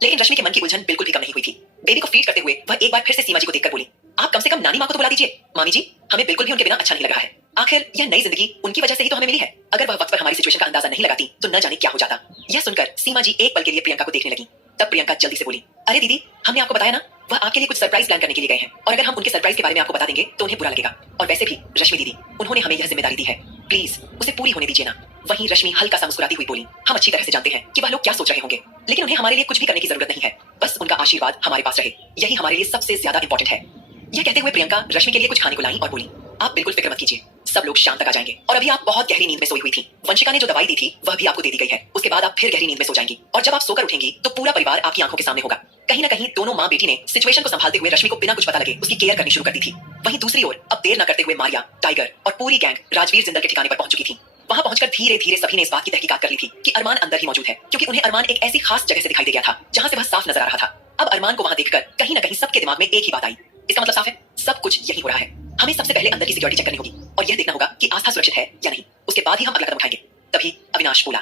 लेकिन रश्मि के मन की उलझन बिल्कुल भी कम नहीं हुई थी। बेबी को फीड करते हुए वह एक बार फिर से सीमा जी को देखकर बोली, आप कम से कम नानी माँ को तो बुला दीजिए। मामी जी, हमें बिल्कुल भी उनके बिना अच्छा नहीं लग रहा है। आखिर यह नई जिंदगी उनकी वजह से ही तो हमें मिली है। अगर वह वक्त पर हमारी सिचुएशन का अंदाजा नहीं लगाती तो न जाने क्या हो जाता। यह सुनकर सीमा जी एक पल के लिए प्रियंका को देखने लगी। तब प्रियंका जल्दी से बोली, अरे दीदी, हमने आपको बताया ना, वह आपके लिए कुछ सरप्राइज प्लान करने के लिए गए हैं और अगर हम उनके सरप्राइज के बारे में आपको बता देंगे तो उन्हें बुरा लगेगा। और वैसे भी रश्मि दीदी, उन्होंने हमें यह जिम्मेदारी दी है, प्लीज उसे पूरी होने दीजिए ना। वहीं रश्मि हल्का सा मुस्कुराती हुई बोली, हम अच्छी तरह से जानते हैं कि वह लोग क्या सोच रहे होंगे, लेकिन उन्हें हमारे लिए कुछ भी करने की जरूरत नहीं है। बस उनका आशीर्वाद हमारे पास रहे, यही हमारे लिए सबसे ज्यादा इंपॉर्टेंट है। यह कहते हुए प्रियंका रश्मि के लिए कुछ खाने को लाई और बोली, आप बिल्कुल फिक्र मत कीजिए, सब लोग शाम तक आ जाएंगे और अभी आप बहुत गहरी नींद में सोई हुई थी। वंशिका ने जो दवाई दी थी वह भी आपको दे दी गई है। उसके बाद आप फिर गहरी नींद में सो जाएंगी और जब आप सोकर उठेंगी तो पूरा परिवार आपकी आंखों के सामने होगा। कहीं ना कहीं दोनों माँ बेटी ने सिचुएशन को संभालते हुए रश्मि को बिना कुछ पता लगे उसकी केयर करनी शुरू कर दी थी। वहीं दूसरी ओर अब देर न करते हुए मारिया, टाइगर और पूरी गैंग राजवीर जिंदल के ठिकाने पर पहुंच चुकी थी। वहां पहुंचकर धीरे धीरे सभी ने इस बात की तहकीकात कर ली थी कि अरमान अंदर ही मौजूद है, क्योंकि उन्हें अरमान एक ऐसी खास जगह से दिखाई दे गया था जहां से वह साफ नजर आ रहा था। अब अरमान को वहां देखकर कहीं ना कहीं सबके दिमाग में एक ही बात आई, इसका मतलब साफ है, सब कुछ यही हो रहा है। हमें सबसे पहले अंदर की सिक्योरिटी चेक करनी होगी और यह देखना होगा कि आस्था सुरक्षित है या नहीं, उसके बाद ही हम अगला कदम उठाएंगे। तभी अविनाश बोला,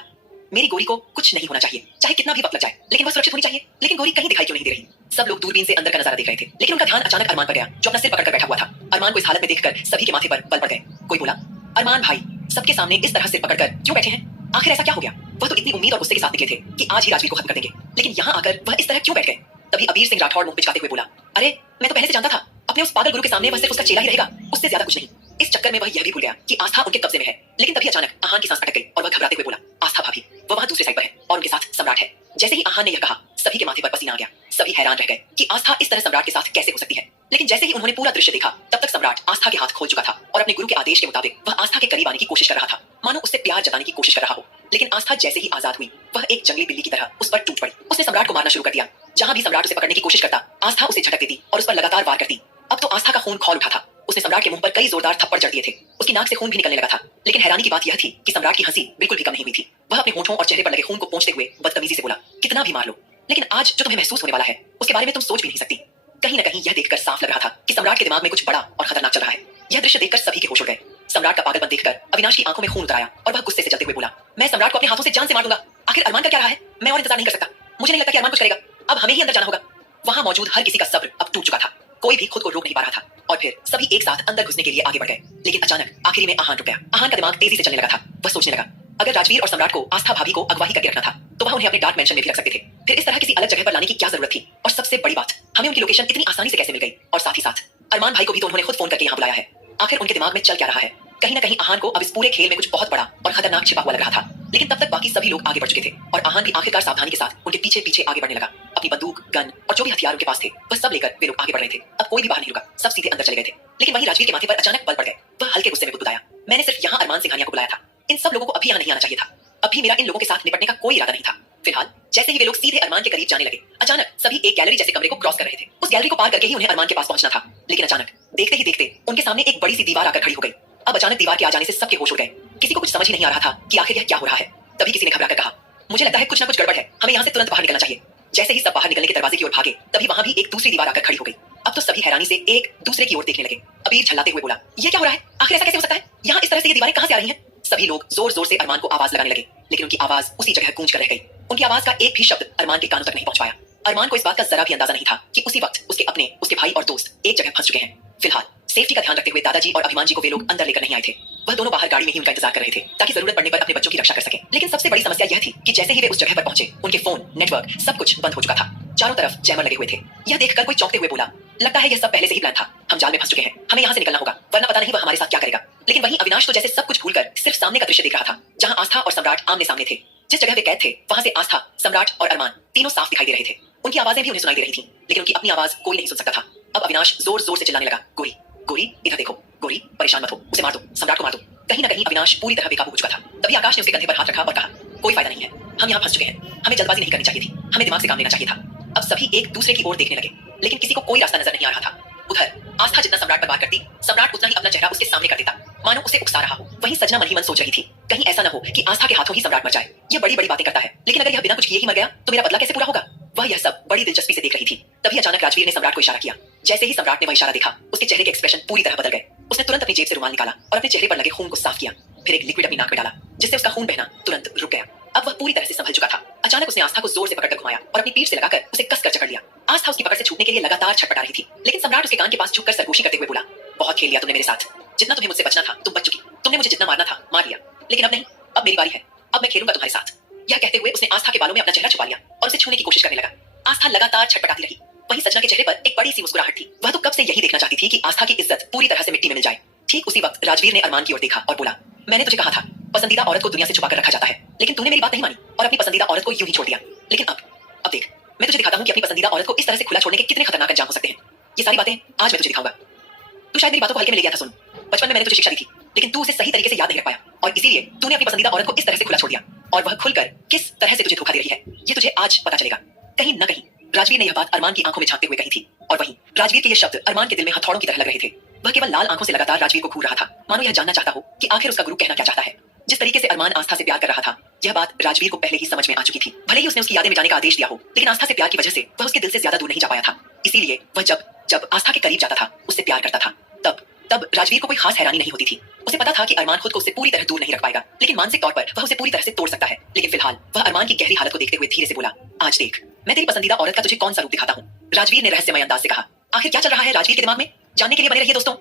मेरी गोरी को कुछ नहीं होना चाहिए, चाहे कितना भी वक्त लग जाए, लेकिन वह सुरक्षित होनी चाहिए। लेकिन गोरी कहीं दिखाई क्यों नहीं दे रही? सब लोग दूरबीन से अंदर का नजारा देख रहे थे, लेकिन उनका ध्यान अचानक अरमान पर गया जो अपना सिर पकड़कर बैठा हुआ था। अरमान को इस हालत में देखकर सभी के माथे पर बल पड़ गए। कोई बोला, अरमान भाई, सबके सामने इस तरह सिर पकड़कर क्यों बैठे हैं? आखिर ऐसा क्या हो गया? वह तो इतनी उम्मीद और गुस्से के साथ निकले थे कि आज ही राजवीर को खत्म कर देंगे, लेकिन यहाँ आकर वह इस तरह क्यों बैठ गए? तभी अबीर सिंह राठौड़ मुंह पिचकाते हुए बोला, अरे मैं तो पहले से जानता था, अपने उस पागल गुरु के सामने वह सिर्फ उसका चेला ही रहेगा, उससे ज्यादा कुछ नहीं। इस चक्कर में वह यह भी भूल गया कि आस्था उनके कब्जे में है। लेकिन तभी अचानक आहान की सांस अटक गई और वह घबराते हुए बोला, आस्था भाभी, वह वहां दूसरे साइड पर है और उनके साथ सम्राट है। जैसे ही आहान ने यह कहा, सभी के माथे पर पसीना आ गया। सभी हैरान रह गए कि आस्था इस तरह सम्राट के साथ कैसे हो सकती है। लेकिन जैसे ही उन्होंने पूरा दृश्य देखा, तब तक सम्राट आस्था के हाथ खोल चुका था और अपने गुरु के आदेश के मुताबिक वह आस्था के करीब आने की कोशिश कर रहा था, मानो उससे प्यार जताने की कोशिश कर रहा हो। लेकिन आस्था जैसे ही आजाद हुई, वह एक जंगली बिल्ली की तरह उस पर टूट पड़ी। उसने सम्राट को मारना शुरू कर दिया। जहां भी सम्राट उसे पकड़ने की कोशिश करता, आस्था उसे झटक देती और उस पर लगातार वार करती। अब तो आस्था का खून खौल उठा था। उसने सम्राट के मुंह पर कई जोरदार थप्पड़ जड़ दिए थे। उसकी नाक से खून भी निकलने लगा था। लेकिन हैरानी की बात यह थी कि सम्राट की हंसी बिल्कुल भी कम नहीं हुई थी। वह अपने होठों और चेहरे पर लगे खून को पोंछते हुए बदतमीजी से बोला, कितना भी मार लो, लेकिन आज जो तुम्हें महसूस होने वाला है उसके बारे में तुम सोच भी नहीं सकती। कहीं न कहीं यह देखकर साफ लग रहा था कि सम्राट के दिमाग में कुछ बड़ा और खतरनाक चल रहा है। यह दृश्य देखकर सभी के होश उड़ गए। सम्राट का पागलपन देखकर अविनाश की आंखों में खून उतर आया और वह गुस्से से जलते हुए बोला, मैं सम्राट को अपने हाथों से जान से मार दूंगा। आखिर अरमान का क्या रहा है? मैं और इंतजार नहीं कर सकता। मुझे नहीं लगता कि अरमान कुछ करेगा। अब हमें ही अंदर जाना होगा। वहां मौजूद हर किसी का सब्र अब टूट चुका था। कोई भी खुद को रोक नहीं पा रहा था और फिर सभी एक साथ अंदर घुसने के लिए आगे बढ़ गए। लेकिन अचानक आखिरी में आहान रुक गया। आहान का दिमाग तेजी से चलने लगा था। वह सोचने लगा, अगर राजवीर और सम्राट को आस्था भाभी को अगवा ही करके रखना था तो वह उन्हें अपने डार्क मेंशन में भी रख सकते थे। फिर इस तरह किसी अलग जगह पर लाने की क्या जरूरत थी? और सबसे बड़ी बात, हमें उनकी लोकेशन इतनी आसानी से कैसे मिल गई? और साथ ही साथ अरमान भाई को भी तो उन्होंने खुद फोन करके यहाँ बुलाया है। आखिर उनके दिमाग में चल क्या रहा है? कहीं ना कहीं आहान को अब इस पूरे खेल में कुछ बहुत बड़ा और खतरनाक छिपा हुआ लग रहा था। लेकिन तब तक बाकी सभी लोग आगे बढ़ चुके थे और आहान भी आखिरकार सावधानी के साथ उनके पीछे पीछे आगे बढ़ने लगा। अपनी बंदूक, गन और जो भी हथियार उनके पास थे वह सब लेकर वे लोग आगे बढ़ रहे थे। अब कोई भी बाहर नहीं रुका, सब सीधे अंदर चले गए थे। लेकिन वहीं राजवीर के माथे पर अचानक बल पड़ गए। वह हल्के गुस्से में गुदगुदाया, मैंने सिर्फ यहाँ अरमान सिंघानिया को बुलाया था। इन सब लोगों को अभी यहाँ नहीं आना चाहिए था। अभी मेरा इन लोगों के साथ निपटने का कोई इरादा नहीं था। फिलहाल जैसे ही वे लोग सीधे अरमान के करीब जाने लगे, अचानक सभी एक गैलरी जैसे कमरे को क्रॉस कर रहे थे। उस गैलरी को पार करके ही उन्हें अरमान के पास पहुंचना था। लेकिन अचानक देखते ही देखते उनके सामने एक बड़ी सी दीवार आकर खड़ी हो गई। अब अचानक दीवार के आ जाने से सबके होश उड़ गए। किसी को कुछ समझ ही नहीं आ रहा था कि आखिर यह क्या हो रहा है। तभी किसी ने घबराकर कहा, मुझे लगता है कुछ ना कुछ गड़बड़ है, हमें यहाँ से तुरंत बाहर निकलना चाहिए। जैसे ही सब बाहर निकलने के दरवाजे की ओर भागे, तभी वहां भी एक दूसरी दीवार आकर खड़ी हो गई। अब तो सभी हैरानी से एक दूसरे की ओर देखने लगे। अबीर झल्लाते हुए बोला, ये क्या हो रहा है? आखिर ऐसा कैसे हो सकता है? यहाँ इस तरह से ये दीवारें कहाँ से आ रही हैं? सभी लोग जोर जोर से अरमान को आवाज लगाने लगे, लेकिन उनकी आवाज उसी जगह गूंज कर रह गई। उनकी आवाज का एक भी शब्द अरमान के कानों तक नहीं पहुंच पाया। अरमान को इस बात का जरा भी अंदाजा नहीं था कि उसी वक्त उसके अपने, उसके भाई और दोस्त एक जगह फंस चुके हैं। फिलहाल सेफ्टी का ध्यान रखते हुए दादाजी और अभिमान जी को वे लोग अंदर लेकर नहीं आए थे। वह दोनों बाहर गाड़ी में ही उनका इंतजार कर रहे थे ताकि जरूरत पड़ने पर अपने बच्चों की रक्षा कर सके। लेकिन सबसे बड़ी समस्या यह थी कि जैसे ही वे उस जगह पर पहुंचे, उनके फोन, नेटवर्क सब कुछ बंद हो चुका था। चारों तरफ जैमर लगे हुए थे। यह देखकर कोई चौंकते हुए बोला, लगता है यह सब पहले से ही प्लान था। हम जाल में फंस चुके हैं, हमें यहाँ से निकलना होगा, वरना पता नहीं वह हमारे साथ क्या करेगा। लेकिन वहीं अविनाश तो जैसे सब कुछ भूलकर सिर्फ सामने का दृश्य देख रहा था, जहाँ आस्था और सम्राट आमने सामने थे। जिस जगह वे कैद थे, वहां से आस्था, सम्राट और अरमान तीनों साफ दिखाई दे रहे थे। उनकी आवाजें भी उन्हें सुनाई दे रही थी, लेकिन उनकी अपनी आवाज कोई नहीं सुन सकता था। अब अविनाश जोर जोर से चिल्लाने लगा, गोरी, गोरी इधर देखो, गोरी परेशान मत हो, उसे मार दो, सम्राट को मार दो। कहीं ना कहीं अविनाश पूरी तरह बेकाबू हो चुका था। तभी आकाश ने उसके कंधे पर हाथ रखा और कहा, कोई फायदा नहीं है, हम यहाँ फंस चुके हैं, हमें जल्दबाजी नहीं करनी चाहिए थी, हमें दिमाग से काम लेना चाहिए था। अब सभी एक दूसरे की ओर देखने लगे, लेकिन किसी को कोई रास्ता नजर नहीं आ रहा था। उधर आस्था जितना सम्राट पर वार करती, सम्राट उतना ही अपना चेहरा उसके सामने कर देता, मानो उसे उकसा रहा हो। वहीं सजना मन ही मन सोच रही थी, कहीं ऐसा न हो कि आस्था के हाथों ही सम्राट मर जाए। यह बड़ी बड़ी बातें करता है, लेकिन अगर यह बिना कुछ किए ही मर गया तो मेरा बदला कैसे पूरा होगा? वह यह सब बड़ी दिलचस्पी से देख रही थी। तभी अचानक राजवीर ने सम्राट को इशारा किया। जैसे ही सम्राट ने वह इशारा देखा, उसके चेहरे के एक्सप्रेशन पूरी तरह बदल गए। उसने तुरंत अपनी जेब से रुमाल निकाला और अपने चेहरे पर लगे खून को साफ किया। फिर एक लिक्विड अपनी नाक में डाला, जिससे उसका खून बहना तुरंत रुक गया। अब वह पूरी तरह से संभल चुका था। अचानक उसने आस्था को जोर से पकड़कर घुमाया और अपनी पीठ से लगाकर उसे कसकर जकड़ लिया। आस्था उसकी पकड़ से छूटने के लिए लगातार छटपटा रही थी, लेकिन सम्राट उसके कान के पास झुककर सरगोशी करते हुए बोला, बहुत खेल लिया तुमने मेरे साथ। जितना तुम्हें मुझसे बचना था तुम बच चुकी। तुमने मुझे जितना मारना था मार लिया, लेकिन अब नहीं, अब मेरी बारी है। अब मैं खेलूंगा तुम्हारे साथ। यह कहते हुए उसने आस्था के बालों में अपना चेहरा छुपा लिया और उसे छूने की कोशिश करने लगा। आस्था लगातार छटपटाती रही। वहीं सजना के चेहरे पर एक बड़ी सी मुस्कुराहट थी। वह तो कब से यही देखना चाहती थी कि आस्था की इज्जत पूरी तरह से मिट्टी में मिल जाए। ठीक उसी वक्त राजवीर ने अरमान की ओर देखा और बोला, मैंने तुझे कहा था पसंदीदा औरत को दुनिया से छुपाकर रखा जाता है, लेकिन तूने मेरी बात नहीं मानी और अपनी पसंदीदा औरत को यूं ही छोड़ दिया। लेकिन अब देख, मैं तुझे दिखाता हूं कि अपनी पसंदीदा औरत को इस तरह से खुला छोड़ने के कितने खतरनाक अंजाम हो सकते हैं। ये सारी बातें आज मैं तुझे दिखाऊंगा। तू शायद मेरी बातों को हल्के में ले गया था सुन। बचपन में मैंने तुझे शिक्षा दी थी, लेकिन तू उसे सही तरीके से याद नहीं रख पाया और इसीलिए तूने अपनी पसंदीदा औरत को इस तरह से खुला छोड़ दिया और वह खुलकर किस तरह से तुझे धोखा दे रही है, ये तुझे आज पता चलेगा। कहीं न कहीं राजवीर ने यह बात अरमान की आंखों में झांकते हुए कही थी और वहीं राजवीर के ये शब्द अरमान के दिल में हथौड़ों की तरह लग रहे थे। वह केवल लाल आंखों से लगातार राजवीर को घूर रहा था, मानो यह जानना चाहता हो कि आखिर उसका गुरु कहना क्या चाहता है। जिस तरीके से अरमान आस्था से प्यार कर रहा था, यह बात राजवीर को पहले ही समझ में आ चुकी थी। भले ही उसने उसकी यादें मिटाने का आदेश दिया हो, लेकिन आस्था से प्यार की वजह से वह उसके दिल से ज्यादा दूर नहीं जा पाया था। इसीलिए वह जब जब आस्था के करीब जाता था, उससे प्यार करता था, तब राजवीर को कोई खास हैरानी नहीं होती थी। उसे पता था कि अरमान खुद को उससे पूरी तरह दूर नहीं रख पाएगा, लेकिन मानसिक तौर पर वह उसे पूरी तरह से तोड़ सकता है। लेकिन फिलहाल वह अरमान की गहरी हालत को देखते हुए धीरे से बोला, आज देख, मैं तेरी पसंदीदा औरत का तुझे कौन सा रूप दिखाता हूँ। राजवीर ने रहस्यमय अंदाज से कहा। आखिर क्या चल रहा है राजवीर के दिमाग में, जानने के लिए बने रहिए दोस्तों।